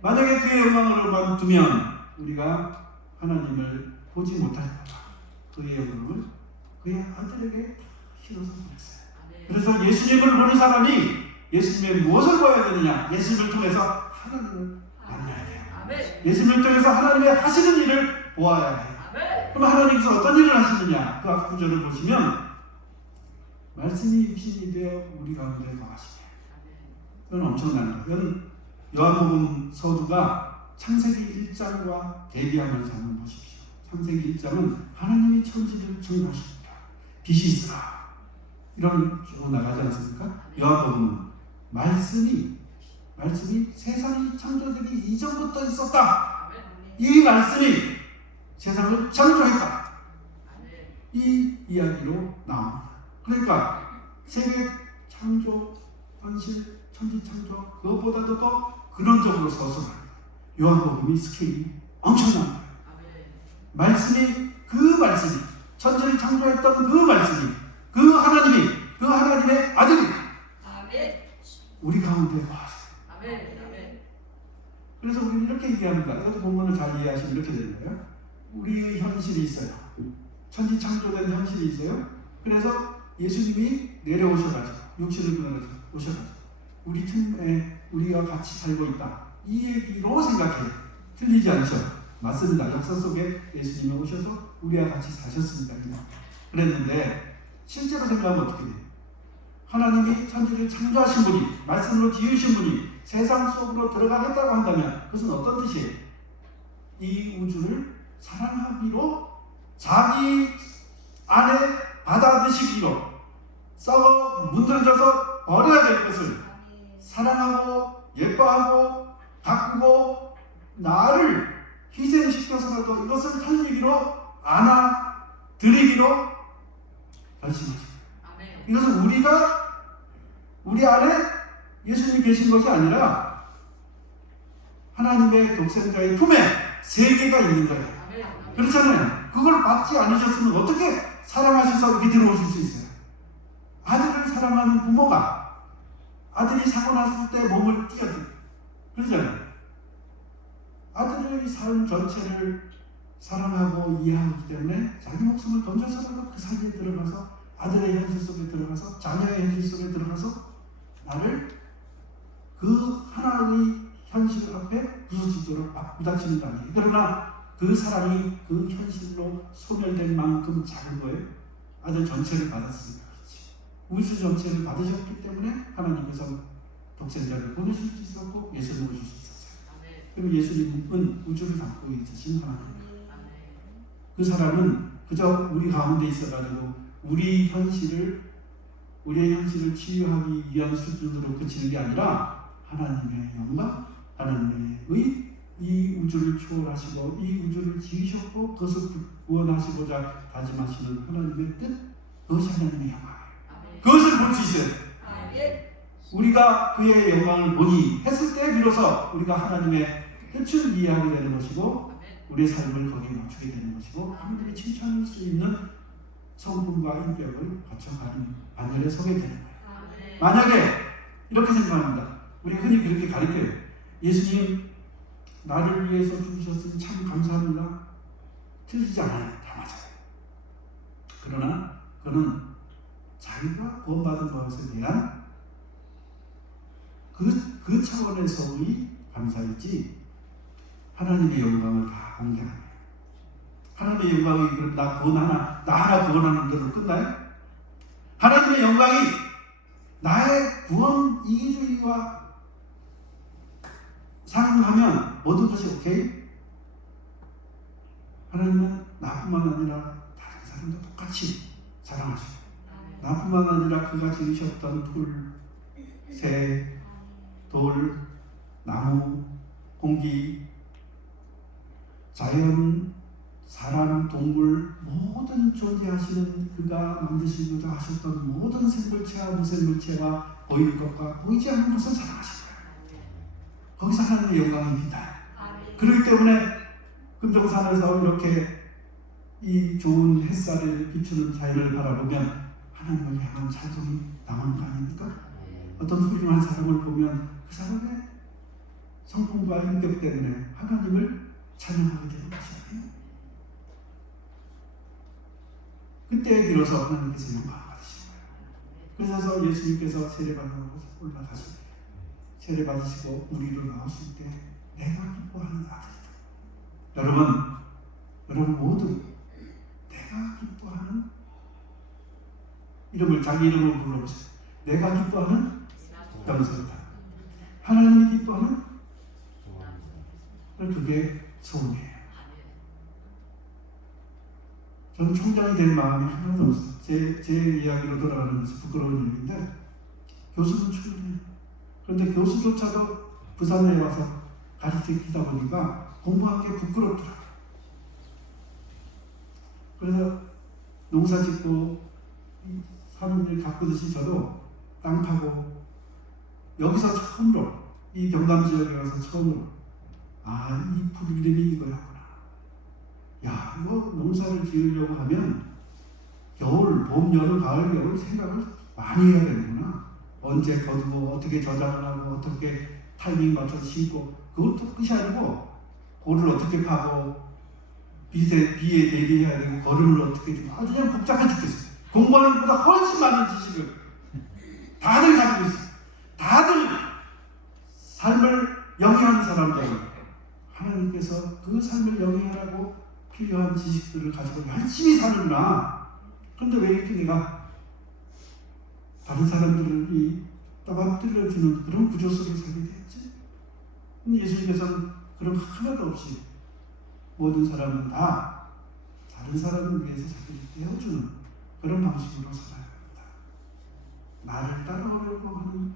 만약에 그의 영광으로만 두면 우리가 하나님을 보지 못할까 봐 그의 영광을 그의 아들에게 실어서 보냈어요. 그래서 예수님을 보는 사람이 예수님의 무엇을 봐야 되느냐? 예수님을 통해서 하나님을 만나야 돼요. 예수님을 통해서 하나님의 하시는 일을 보아야 해요. 그럼 하나님께서 어떤 일을 하시느냐? 그 앞 구절을 보시면 말씀이 육신이 되어 우리 가운데 거하시네. 이건 엄청난 거예요. 이건 요한복음 서두가 창세기 1장과 대비하면서 한번 보십시오. 창세기 1장은 하나님이 천지를 창조하십니다. 빛이 있으라. 이런 쭉 나가지 않습니까? 요한복음은 말씀이 세상이 창조되기 이전부터 있었다. 이 말씀이 세상을 창조했다. 이 이야기로 나옵니다. 그러니까 세계 창조, 현실, 천지 창조 그것보다도 더 근원적으로 서술합니다. 요한복음이 스케일이 엄청납니다. 말씀이 천지를 창조했던 그 말씀이 그 하나님의 아들이 우리 가운데 와서 그래서 우리는 이렇게 얘기합니다. 이것도 본문을 잘 이해하시면 이렇게 되는 거예요. 우리의 현실이 있어요. 천지 창조된 현실이 있어요. 그래서 예수님이 내려오셔가지고 육신을 끊어가지고 오셔가지고 우리 틈에 우리가 같이 살고 있다. 이 얘기로 생각해요. 틀리지 않죠? 맞습니다. 역사 속에 예수님이 오셔서 우리와 같이 사셨습니다. 그랬는데 실제로 생각하면 어떻게 돼요? 하나님이 천지를 창조하신 분이, 말씀으로 지으신 분이 세상 속으로 들어가겠다고 한다면 그것은 어떤 뜻이에요? 이 우주를 사랑하기로, 자기 안에 받아드시기로, 썩어 문드러져서 버려야 될 것을 사랑하고 예뻐하고 가꾸고 나를 희생시켜서라도 이것을 살리기로, 안아드리기로 결심하십니다. 이것은 우리 안에 예수님이 계신 것이 아니라 하나님의 독생자의 품에 세계가 있는 거예요. 그렇잖아요. 그걸 받지 않으셨으면 어떻게 사랑하셔서 여기 들어오실 수 있어요? 아들을 사랑하는 부모가 아들이 사고 났을 때 몸을 띄어드려. 그러잖아요. 아들의 삶 전체를 사랑하고 이해하기 때문에 자기 목숨을 던져서라도 그 사이에 들어가서, 아들의 현실 속에 들어가서, 자녀의 현실 속에 들어가서 나를 그 하나의 현실 앞에 부서지도록 부닥치는 거 아니에요. 그러나 그 사랑이 그 현실로 소멸된 만큼 작은 거예요. 아들 전체를 받았으니까 그렇지. 우주 전체를 받으셨기 때문에 하나님께서 독생자를 보내실 수 있었고 예수님을 오실 수 있었어요. 그럼 예수님은 우주를 담고 있으신 하나님이에요. 그 사람은 그저 우리 가운데 있어가지고 우리의 현실을 치유하기 위한 수준으로 그치는 게 아니라 하나님의 영광, 하나님의 이 우주를 초월하시고 이 우주를 지으셨고 그것을 구원하시고자 다짐하시는 하나님의 뜻, 그것이 하나님의 영광이에요. 그것을 볼 수 있어요. 우리가 그의 영광을 보니 했을 때 비로소 우리가 하나님의 뜻을 이해하게 되는 것이고 우리의 삶을 거기에 맞추게 되는 것이고 하나님이 칭찬할 수 있는 성품과 인격을 갖춰가는 반열에 서게 되는 거예요. 만약에 이렇게 생각합니다. 우리 흔히 그렇게 가르쳐요. 예수님 나를 위해서 죽으셨으니 참 감사합니다. 틀리지 않아요. 다 맞아요. 그러나 그는 자기가 구원받은 것에 대한 그 차원에서의 감사일지 하나님의 영광을 다 공개하는 거예요. 하나님의 영광이 그럼 나 하나 구원하는 대로 끝나요? 하나님의 영광이 나의 구원 이기주의와 상응하면 모든 것이 오케이? 하나님은 나뿐만 아니라 다른 사람도 똑같이 사랑하시고 나뿐만 아니라 그가 지으셨던 풀, 새, 돌, 나무, 공기, 자연, 사람, 동물 모든 존재하시는 그가 만드시고자 하셨던 모든 생물체와 무생물체와 보일 것과 보이지 않는 것을 사랑하신 거예요. 거기서 하나님의 영광이 빛나요. 그렇기 때문에 금정산에서 이렇게 이 좋은 햇살을 비추는 자연을 바라보면 하나님을 향한 찬송이 나오는 거 아닙니까? 어떤 훌륭한 사람을 보면 그 사람의 성품과 인격 때문에 하나님을 찬양하게 되는 것이 아니에요. 그때 비로소 하나님께서 영광을 받으신 거예요. 그래서 예수님께서 세례받으러 올라가실 때 세례받으시고 우리로 나오실 때 내가 기뻐하는 아들이다. 여러분 모두 내가 기뻐하는 이름을 자기 이름으로 불러보세요. 내가 기뻐하는 병사이다. 하나님이 기뻐하는 그게 소원이에요. 저는 총장이 될 마음이 하나도 없어요. 제 이야기로 돌아가는 것은 부끄러운 일인데 교수는 충분해요. 그런데 교수조차도 부산에 와서 가르치다 보니까 공부한 게 부끄럽더라고요. 그래서 농사 짓고 사람들 가꾸듯이 저도 땅 파고 여기서 처음으로 이 경남 지역에 가서 처음으로 이 풀 이름이 이거였구나. 야, 이거 농사를 지으려고 하면 겨울, 봄, 여름, 가을, 겨울 생각을 많이 해야 되는구나. 언제 거두고 어떻게 저장을 하고 어떻게 타이밍 맞춰서 심고 그것도 끝이 아니고 골을 어떻게 파고 비에 대비해야 되고 걸음을 어떻게 주고 아주 그냥 복잡해 죽겠어요. 공부하는 것보다 훨씬 많은 지식을 다들 가지고 있어요. 다들 삶을 영위하는 사람들 하나님께서 그 삶을 영위하라고 필요한 지식들을 가지고 열심히 사는구나. 그런데 왜 이렇게 내가 다른 사람들이 떠받들어주는 그런 구조 속에 살게 되었지. 근데 예수님께서는 그런 거 하나도 없이 모든 사람은 다 다른 사람을 위해서 자기를 떼어주는 그런 방식으로 살아야 합니다. 나를 따라오려고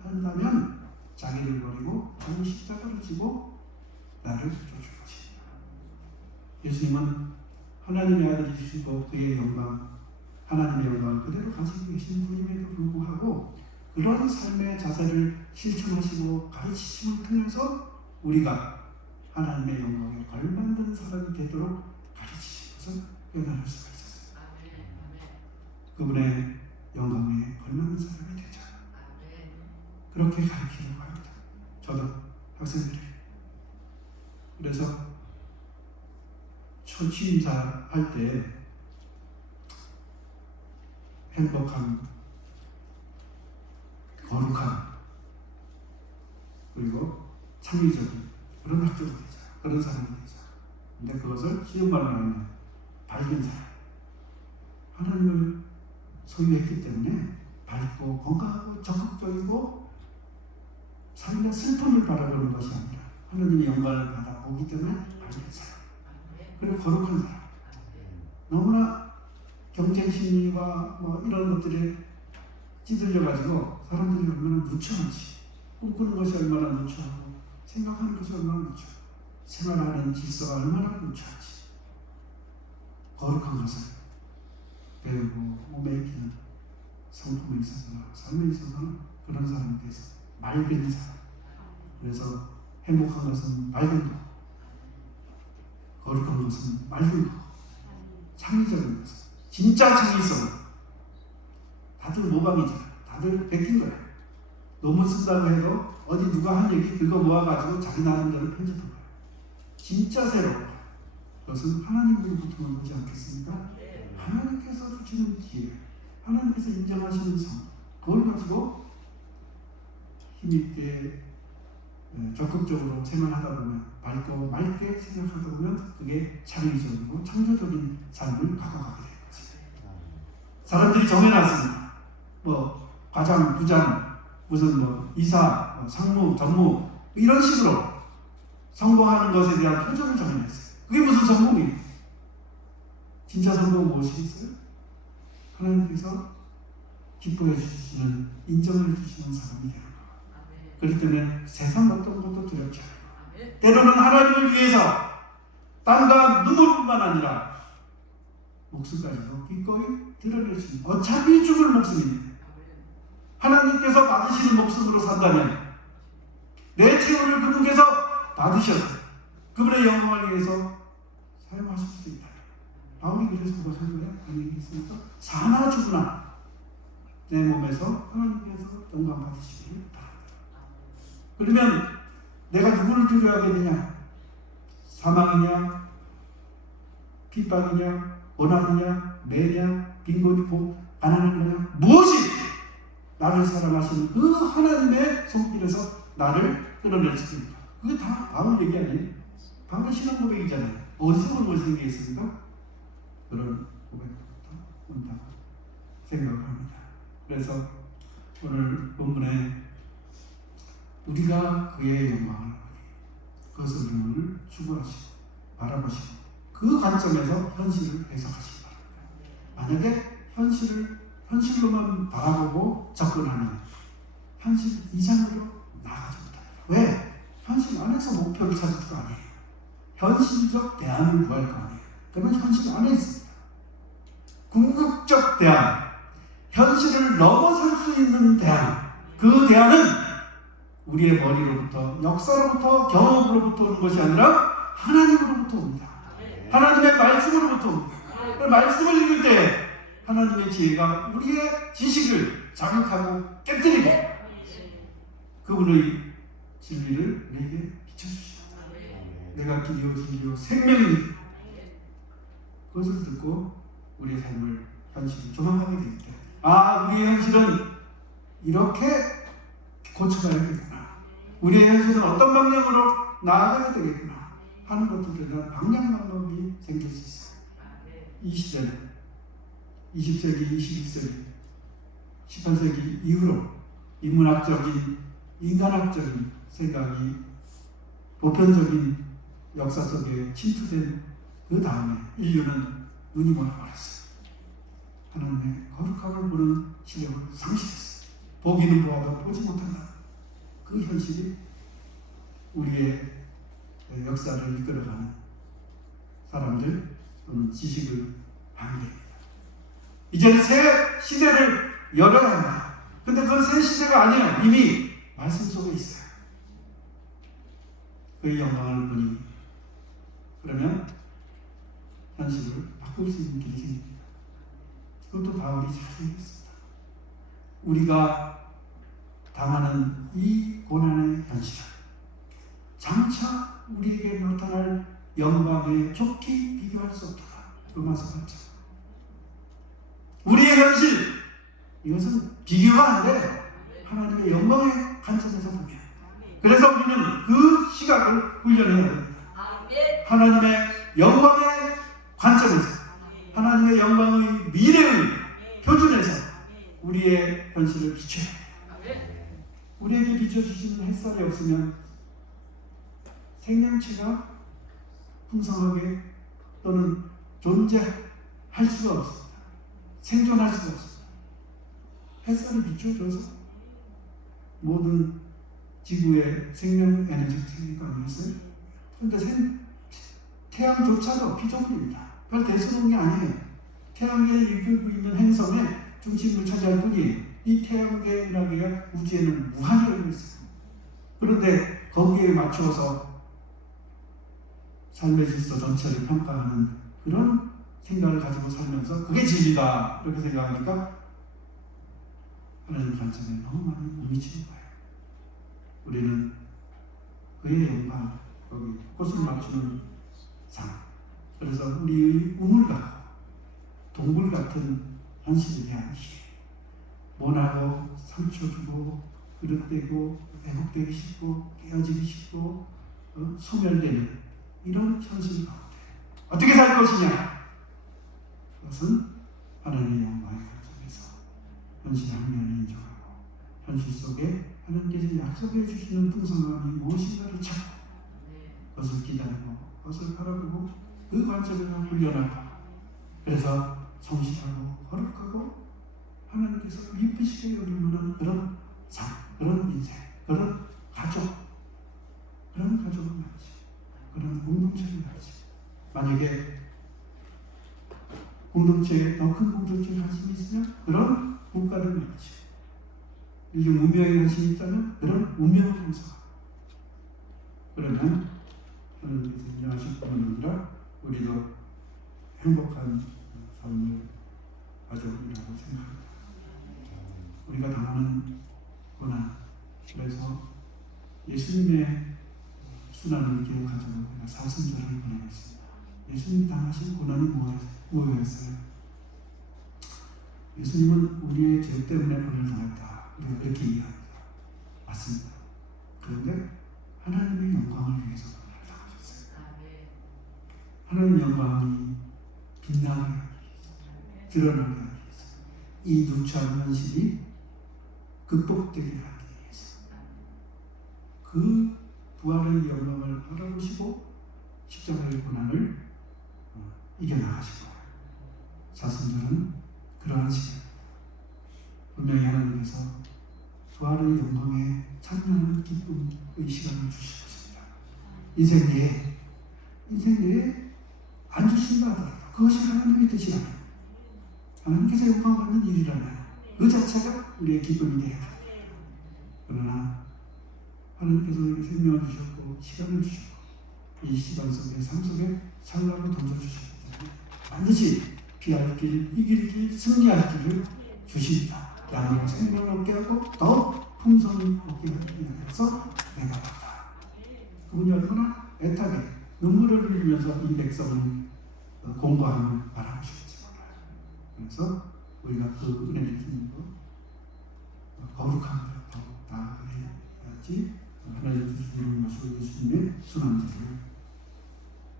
한다면 자기를 버리고 자기 십자가를 지고 나를 쫓을 것입니다. 예수님은 하나님의 아들이시고 그의 영광, 하나님의 영광을 그대로 가지고 계신 분임에도 불구하고 그런 삶의 자세를 실천하시고 가르치심을 통해서 우리가 하나님의 영광에 걸맞는 사람이 되도록 가르치신 것을 깨달을 수가 있었어요. 그분의 영광에 걸맞는 사람이 되자. 그렇게 가르치려고 합니다. 저도 학생들에게. 그래서 첫 취임사 할 때 행복한, 거룩한, 그리고 창의적인 그런 학교가 되자. 그런 사람이 되자. 근데 그것을 쉬운 말로 하면 밝은 사람. 하나님을 소유했기 때문에 밝고 건강하고 적극적이고 삶의 슬픔을 바라보는 것이 아니라 하나님의 영광을 받아보기 때문에 밝은 사람. 그리고 거룩한 사람. 너무나 경쟁 심리와 뭐 이런 것들에 찌들려가지고 사람들이 얼마나 누추한지, 꿈꾸는 것이 얼마나 누추하고 생각하는 것이 얼마나 누추하고 생활하는 질서가 얼마나 누추한지 거룩한 것을 배우고 몸에 익히는 성품에 있어서나 삶에 있어서는 그런 사람이 돼서 맑은 사람. 그래서 행복한 것은 맑은 거, 거룩한 것은 맑은 거, 창의적인 것은 진짜 창의성. 다들 모방이잖아. 다들 베낀 거야. 논문 쓴다고 해도 어디 누가 한 얘기 그거 모아가지고 자기 나름대로 편집한 거야. 진짜 새로운 거야. 그것은 하나님으로부터 온 거지 않겠습니까? 하나님께서 주시는 기회, 하나님께서 인정하시는 성, 그걸 가지고 힘있게 적극적으로 생활하다 보면, 밝고 맑게 생각하다 보면 그게 창의적이고 창조적인 삶을 가져가게 되는 거지. 사람들이 정해놨습니다. 뭐 과장, 부장, 무슨 뭐 이사, 뭐 상무, 전무 이런 식으로 성공하는 것에 대한 표정을 정해놨어요. 그게 무슨 성공이에요? 진짜 성공은 무엇이겠어요? 하나님께서 기뻐해 주시는, 인정해 주시는 사람이 되는 거. 그렇기 때문에 세상 어떤 것도 두렵지 않아요. 때로는 하나님을 위해서 땀과 눈물뿐만 아니라 목숨까지도 기꺼이 드러낼 수 있는, 어차피 죽을 목숨입니다. 하나님께서 받으시는 목숨으로 산다면 내 최후를 그분께서 받으셔서 그분의 영광을 위해서 사용하실 수 있다. 바울이 그래서 그것을 아니겠습니까? 사나 죽으나 내 몸에서 하나님께서 영광 받으시기를 바랍니다. 그러면 내가 누구를 두려워하겠느냐? 사망이냐? 핍박이냐? 고난이냐? 매냐? 빈곤이고 가난한 거냐? 무엇이 나를 사랑하시는 그 하나님의 손길에서 나를 끌어낼 수 있습니까? 그게 다 바울 얘기 아니에요? 바울의 신앙 고백이잖아요. 어디서 그런 것이 생기겠습니까? 그런 고백부터 온다고 생각을 합니다. 그래서 오늘 본문에 우리가 그의 영광을 그것을 오늘 추구하시고 바라보시고 그 관점에서 현실을 해석하시기 바랍니다. 만약에 현실로만 바라보고 접근하면 현실 이상으로 나가지 못합니다. 왜? 현실 안에서 목표를 찾을 거 아니에요. 현실적 대안을 구할 거 아니에요. 그러면 현실 안에 있습니다. 궁극적 대안, 현실을 넘어설 수 있는 대안, 그 대안은 우리의 머리로부터, 역사로부터, 경험으로부터 오는 것이 아니라 하나님으로부터 옵니다. 하나님의 말씀으로부터 옵니다. 그 말씀을 읽을 때 하나님의 지혜가 우리의 지식을 자극하고 깨뜨리고 그분의 진리를 내게 비춰주십니다. 내가 길이요 진리요 생명이니 그것을 듣고 우리의 삶을 현실을 조망하게 될 때, 아, 우리의 현실은 이렇게 고쳐가야겠구나, 우리의 현실은 어떤 방향으로 나아가야 되겠구나 하는 것들에 대한 방향 방법이 생길 수 있어요. 이 시대는 20세기, 21세기 18세기 이후로 인문학적인 인간학적인 생각이 보편적인 역사 속에 침투된 그 다음에 인류는 눈이 멀어버렸어요. 하나님의 거룩함을 보는 시력을 상실했어요. 보기는 보아도 보지 못한다. 그 현실이 우리의 역사를 이끌어가는 사람들 또는 지식을 반대합니다. 이제는 새 시대를 열어야 한다. 근데 그건 새 시대가 아니에요. 이미 말씀 속에 있어요. 그의 영광을 보니 그러면 현실을 바꿀 수 있는 길이 생깁니다. 그것도 바울이 잘 생겼습니다. 우리가 당하는 이 고난의 현실은 장차 우리에게 나타날 영광에 좋게 비교할 수 없다. 로마서 8장. 우리의 현실, 이것은 비교가 안 돼. 하나님의 영광의 관점에서 보면. 그래서 우리는 그 시각을 훈련해야 됩니다. 하나님의 영광의 관점에서, 하나님의 영광의 미래의 표준에서 우리의 현실을 비춰야 합니다. 우리에게 비춰주시는 햇살이 없으면 생명체가 풍성하게 또는 존재할 수가 없습니다. 생존할 수가 없습니다. 햇살이 비춰줘서 모든 지구의 생명 에너지가 생길 거 아니겠어요? 그런데 태양조차도 피조물입니다. 별 대수로운 게 아니에요. 태양계에 이끌고 있는 행성의 중심을 차지할 뿐이에요. 이 태양계라는 게 우주에는 무한이라고 있어요. 그런데 거기에 맞추어서 삶의 질서 전체를 평가하는 그런 생각을 가지고 살면서 그게 진리다 이렇게 생각하니까 하나님 관점에 너무 많이 못 미치는 거예요. 우리는 그의 영광, 거기 꽃을 맞추는 상, 그래서 우리의 우물과 동굴 같은 현실에 대한 희애, 모나고 상처 주고 그릇되고 왜곡되기 쉽고 깨어지기 쉽고 소멸되는 이런 현실 가운데 어떻게 살 것이냐? 그것은 하나님의 영광의 관점에서 현실 한 면을 인정하고 현실 속에 하나님께서 약속해 주시는 풍성함이 무엇인가를 찾고 그것을 기다리고 그것을 바라보고 그 관점에서 훈련하고 그래서 성실하고 거룩하고 하나님께서 미쁘시게 여길 만한 그런 삶, 그런 인생, 그런 가족을 말이지. 그런 공동체를 말이지. 만약에 공동체에 더 큰 공동체에 관심이 있으면 그런 국가를 말이지. 인류 문명에 관심이 있다면 그런 문명을 형성하고 그러면 하나님께서 인정하실 뿐만 아니라 우리도 행복한 삶을 가져오리라고 생각합니다. 우리가 당하는 고난, 그래서 예수님의 순환을 기억하자고 제가 사순절을 보내겠습니다. 예수님이 당하신 고난이 무엇이었어요? 예수님은 우리의 죄 때문에 고난을 당했다. 우리가 그렇게 이해합니다. 맞습니다. 그런데 하나님의 영광을 위해서 고난을 당하셨어요. 하나님의 영광이 빛나게 하기 위해서, 드러나게 하기 위해서, 이 누추한 현실이 극복되게 하기 위해서 그 부활의 영광을 바라보시고 십자가의 고난을 이겨나가신 거예요. 사순절은 그러한 시간입니다. 분명히 하나님께서 부활의 영광에 참여하는 기쁨의 시간을 주실 것입니다. 인생에 안 주신다 하더라도 그것이 하나님의 뜻이 아니에요. 하나님께서 영광 받는 일이라면 그 자체가 우리의 기쁨이 되어야 합니다. 그러나 하나님께서 우리에게 생명을 주셨고 시간을 주셨고 이 시간 속에 삶 속에 살라고 던져주셨기 때문에 반드시 피할 길, 이길 길, 승리할 길을 주십니다. 나는 생명을 얻게 하고 더 풍성히 얻게 하기 위해서 내가 왔다. 그분이 얼마나 애타게 눈물을 흘리면서 이 백성을 공부함을 바라보시겠지 몰라요. 그래서 우리가 그 은혜를 힘입어 거룩함을 더욱 나아가야지 하나님 주시는 것을 예수님의 순환절을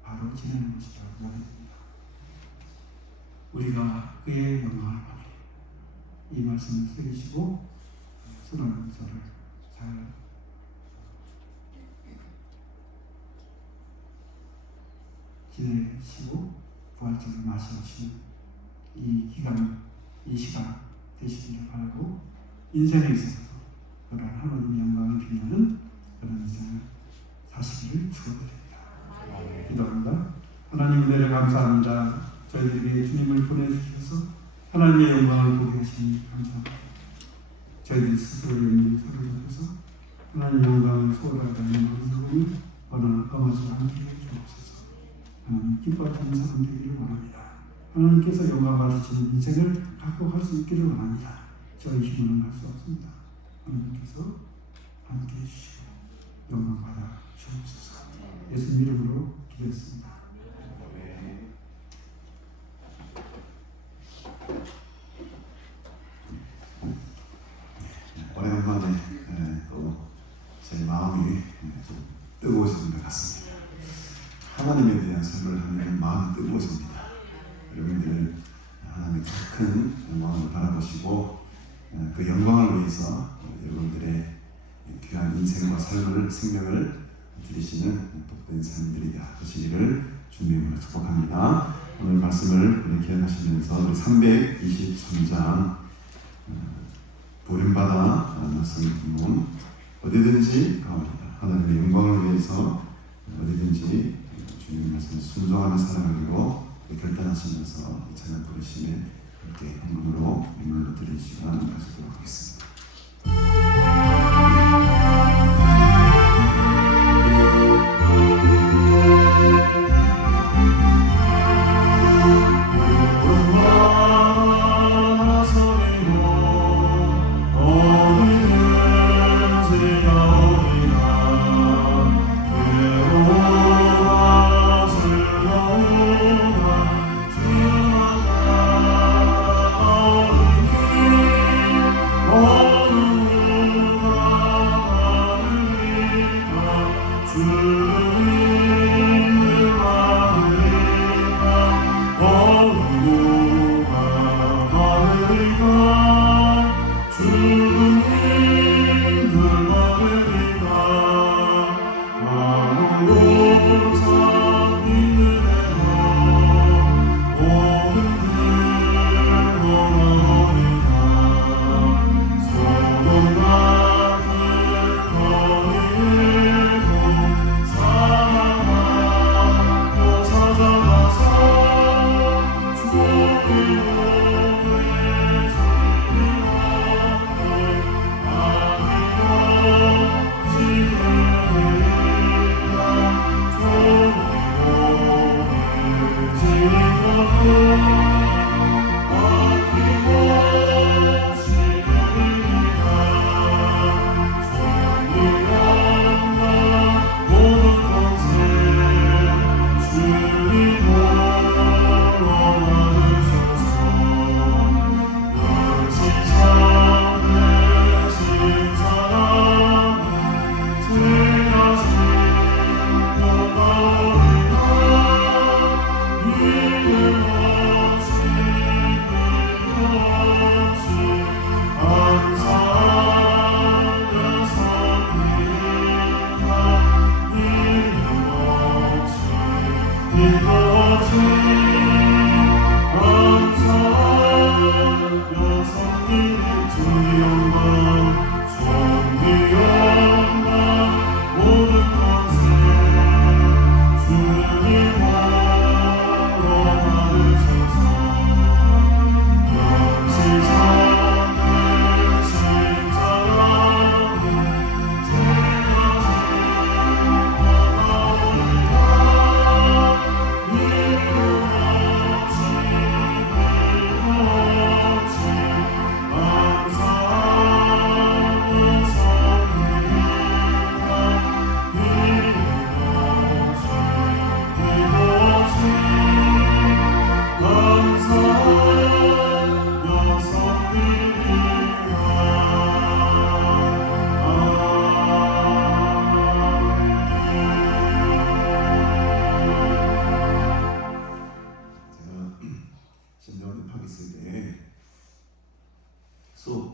바로 지내는 것이라고 생각합니다. 우리가 그의 영광을 보니 이 말씀을 새기시고 순환절을 잘 지내시고 부활절을 맞이하시는 이 기간, 이 시간 되시기를 바라고, 인생에 있어서도 그런 하나님의 영광을 빛나는 그런 인생을 사시기를 축원드립니다. 기도합니다. 하나님 은혜를 감사합니다. 저희들에게 주님을 보내주셔서 하나님의 영광을 보게 하시니 감사합니다. 저희들 스스로의 영광을 사로잡혀서 하나님의 영광을 소홀하다는 마음으로 범하지 않게 주옵소서. 하나님 기뻐하는 사람 되기를 원합니다. 하나님께서 영광 받으시는 인생을 갖고 갈 수 있기를 원합니다. 저희 힘으로는 할 수 없습니다. 하나님께서 함께 해주시고 영광 받아 주옵소서. 예수님 이름으로 기도했습니다. 오랜만에 또 제 마음이 좀 뜨거워지는 것 같습니다. 하나님에 대한 설명을 하면 마음이 뜨거워집니다. 여러분들 하나님의 큰 영광을 바라보시고 그 영광을 위해서 여러분들의 귀한 인생과 삶을, 생명을 드리시는 복된 삶들이 되시기를 주님으로 축복합니다. 오늘 말씀을 우리 기억하시면서 우리 323장 부름받아 나선 문, 어디든지 가옵니다. 하나님의 영광을 위해서 어디든지 주님 말씀에 순종하는 사람으로 결단하시면서 이 찬양 부르심에 함께 헌금으로 예물로 드릴 시간 가지도록 하겠습니다. 주님 보러 와주셔서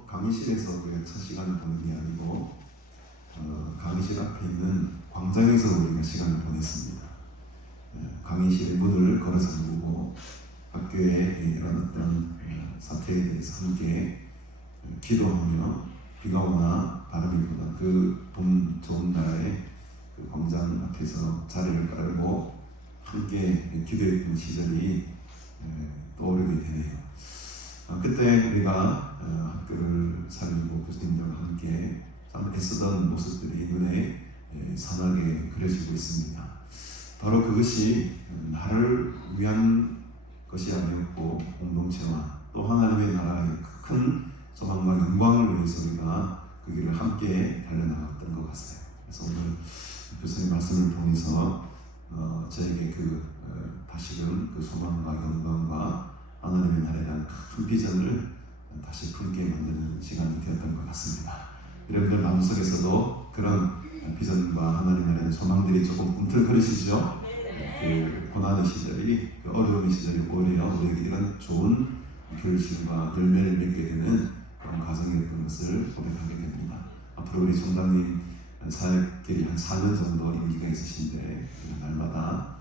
강의실에서 우리가 첫 시간을 보는 게 아니고 강의실 앞에 있는 광장에서 우리가 시간을 보냈습니다. 강의실의 문을 걸어서 열고 학교에 일어났던 사태에 대해서 함께 기도하며 비가 오나 바람이 부나 그 봄 좋은 날에 그 광장 앞에서 자리를 깔고 함께 기도했던 시절이 떠오르게 되네요. 그때 우리가 학교를 살리고 교수님들과 함께 참 애쓰던 모습들이 눈에 선하게 그려지고 있습니다. 바로 그것이 나를 위한 것이 아니었고 공동체와 또 하나님의 나라의 큰 소망과 영광을 위해서 우리가 그 길을 함께 달려나갔던 것 같아요. 그래서 오늘 교수님 말씀을 통해서 저에게 다시금 그 소망과 영광과 하나님의 나라에 대한 큰 비전을 다시 품게 만드는 시간이 되었던 것 같습니다. 여러분들 마음속에서도 그런 비전과 하나님의 나라의 소망들이 조금 꿈틀거리시죠? 그 고난의 시절이, 그 어려움의 시절이 오히려 우리에게 이런 좋은 결실과 열매를 맺게 되는 그런 과정이었던 것을 고백하게 됩니다. 앞으로 우리 총장님 사역길이 한 4년 정도 임기가 있으신데 날마다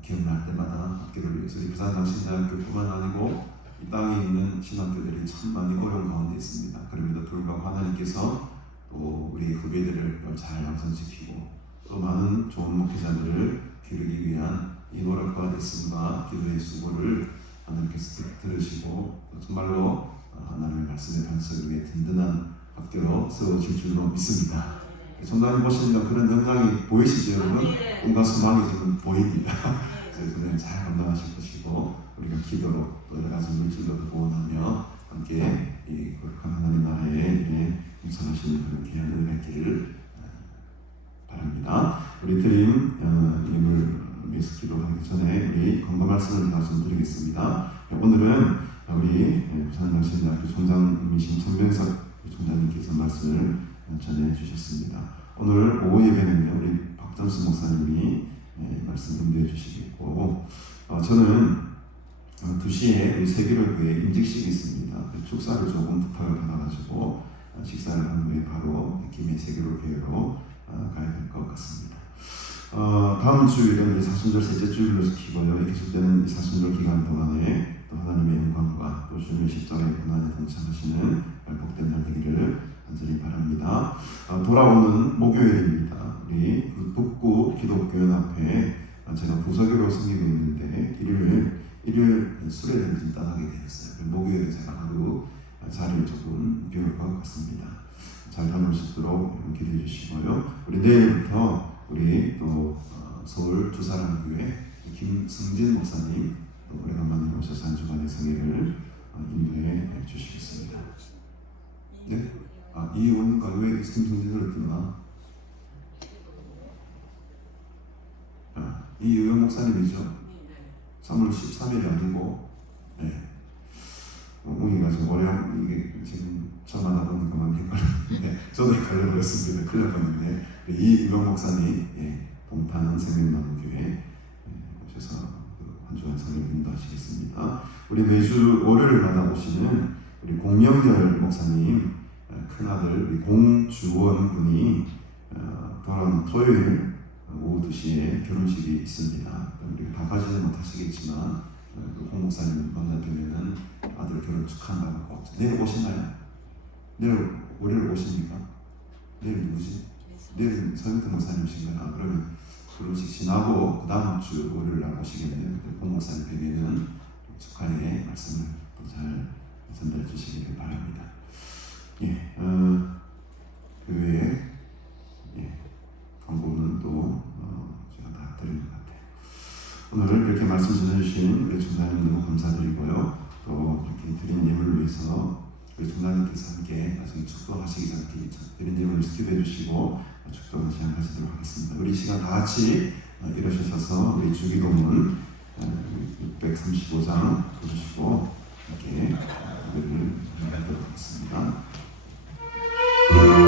기억날 때마다 학교를 위해서 우리 부산장신대학교뿐만 아니고 이 땅에 있는 신학교들이 참 많이 어려운 가운데 있습니다. 그럼에도 불구하고 하나님께서 또 우리 후배들을 잘 양성시키고 또 많은 좋은 목회자들을 기르기 위한 이 노력과 레슨과 기도의 수고를 하나님께서 들으시고 정말로 하나님의 말씀의 반석 위에 든든한 학교로 세워질 줄로 믿습니다. 전단을 보시면 그런 영향이 보이시죠, 여러분? 온갖 소망이 지금 보입니다. 그래서 잘 감당하실 것이고 우리가 기도로 또 여러 가지 물질로도 보온하며 함께 이 거룩한 하나님 나라에 임선하시는 그런 귀한 은혜 있기를 바랍니다. 우리 드림 예물 위해서 기도하기 전에 우리 건강 말씀을 말씀드리겠습니다. 오늘은 우리 부산장신대학교 총장님이신 천명석 총장님께서 말씀을 전해 주셨습니다. 오늘 오후 예배는요 우리 박점수 목사님이 말씀 인도해 주시겠고 저는 2시에 우리 세계로교회 임직식이 있습니다. 축사를 조금 부탁을 받아가지고 식사를 한 후에 바로 김해 세계로교회로 가야 될 것 같습니다. 다음 주일은 사순절 셋째 주일로 지키고요. 계속되는 사순절 기간 동안에 또 하나님의 영광과 또 주님의 십자가의 고난에 동참하시는 복된 날 되기를 간절히 바랍니다. 돌아오는 목요일입니다. 우리 북구 기독교연 앞에 제가 부서교로 섬기고 있는데 일요일 수레를 좀 떠나게 되었어요. 목요일에 제가 하루 자리를 조금 비울 것 같습니다. 잘 다녀올 수 있도록 기도해 주시고요. 우리 내일부터 우리 또 서울 두사랑교회 김승진 목사님 또 오래간만에 오셔서 한 주간의 성회를 인도해 주시겠습니다. 네? 이원과 왜 김승진을 뜨나? 이의원 목사님이죠. 3월 13일이 아니고 웅이가 좀 어려운 이게 지금 저만 하다 보니까 많이 헷갈렸는데 저도 헷갈려버렸습니다. 큰일 날 뻔했는데 이의원 목사님 봉탄 생명나무교회 오셔서 한 주간 성령 인도하시겠습니다. 우리 매주 월요일마다 오시는 우리 공명열 목사님 큰아들 우리 공주원 군이 돌아오는 토요일 오후 2시에 결혼식이 있습니다. 우리가 다 가지는 못하시겠지만 공 목사님 만나 뵈면은 아들 결혼 축하한다고 내일 오시나요? 내일 월요일 오십니까? 내일 누구지? 내일 서영태 목사님이신가요? 그러면 결혼식 지나고 그 다음 주 월요일 날 오시겠네요. 공 목사님 뵈면은 축하의 말씀을 또 잘 전달해 주시기를 바랍니다. 그 외에 광고는 또 제가 다 드린 것 같아요. 오늘 이렇게 말씀 전해주신 우리 총장님 너무 감사드리고요. 또 이렇게 드린 예물을 위해서 우리 총장님께서 함께 나중에 축도하시기 전에 드린 예물을 기도해 주시고 축도를 시작하시도록 하겠습니다. 우리 시간 다 같이 일어서셔서 우리 주기도문 635장 보시고 이렇게 예배를 하도록 하겠습니다. 아멘.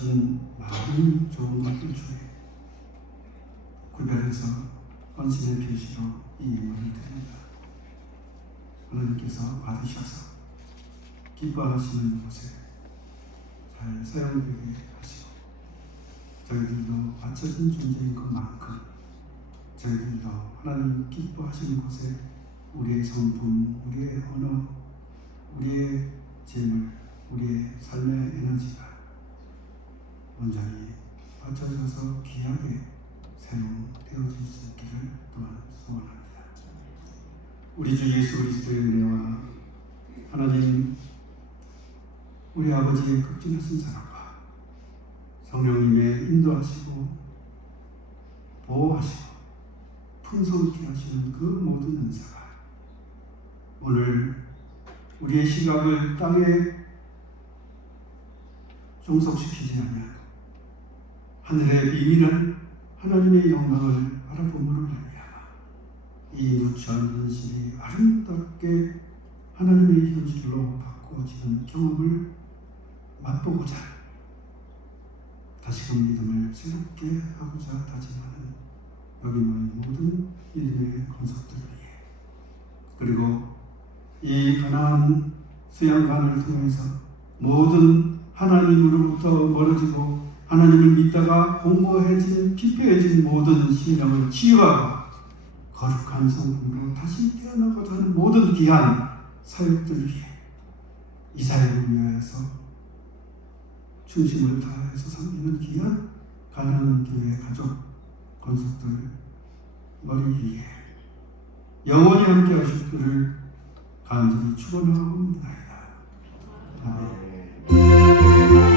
허락하신 많은 좋은 것들 중에 구별해서 헌신의 표시로 이 임무를 드립니다. 하나님께서 받으셔서 기뻐하시는 곳에 잘 사용되게 하시고 저희들도 바쳐진 존재인 것만큼 저희들도 하나님 기뻐하시는 곳에 우리의 성품, 우리의 언어, 우리의 재물, 우리의 삶의 에너지가 온전히 바쳐져서 귀하게 사용되어질 수 있기를 또한 소원합니다. 우리 주 예수 그리스도의 은혜와 하나님 우리 아버지의 극진하신 사랑과 성령님의 인도하시고 보호하시고 풍성케 하시는 그 모든 은사가 오늘 우리의 시각을 땅에 종속시키지 아니하고 하늘의 비밀한 하나님의 영광을 바라봄으로 말미암아 이 누추한 현실이 아름답게 하나님의 현실로 바꿔지는 경험을 맛보고자 다시금 믿음을 새롭게 하고자 다짐하는 여기 모인 모든 믿음의 권속들을 위해 그리고 이 가나안 수양관을 통해서 모든 하나님으로부터 멀어지고 하나님을 믿다가 공고해진 피폐해진 모든 신령을 치유하고 거룩한 성품으로 다시 태어나고자 하는 모든 귀한 사역들을 위해 이 사역을 위하여서 충심을 다해서 섬기는 귀한 가나안 교회 가족 권속들 머리 위에 영원히 함께 하실 그를 간절히 축원하옵나이다. 아멘.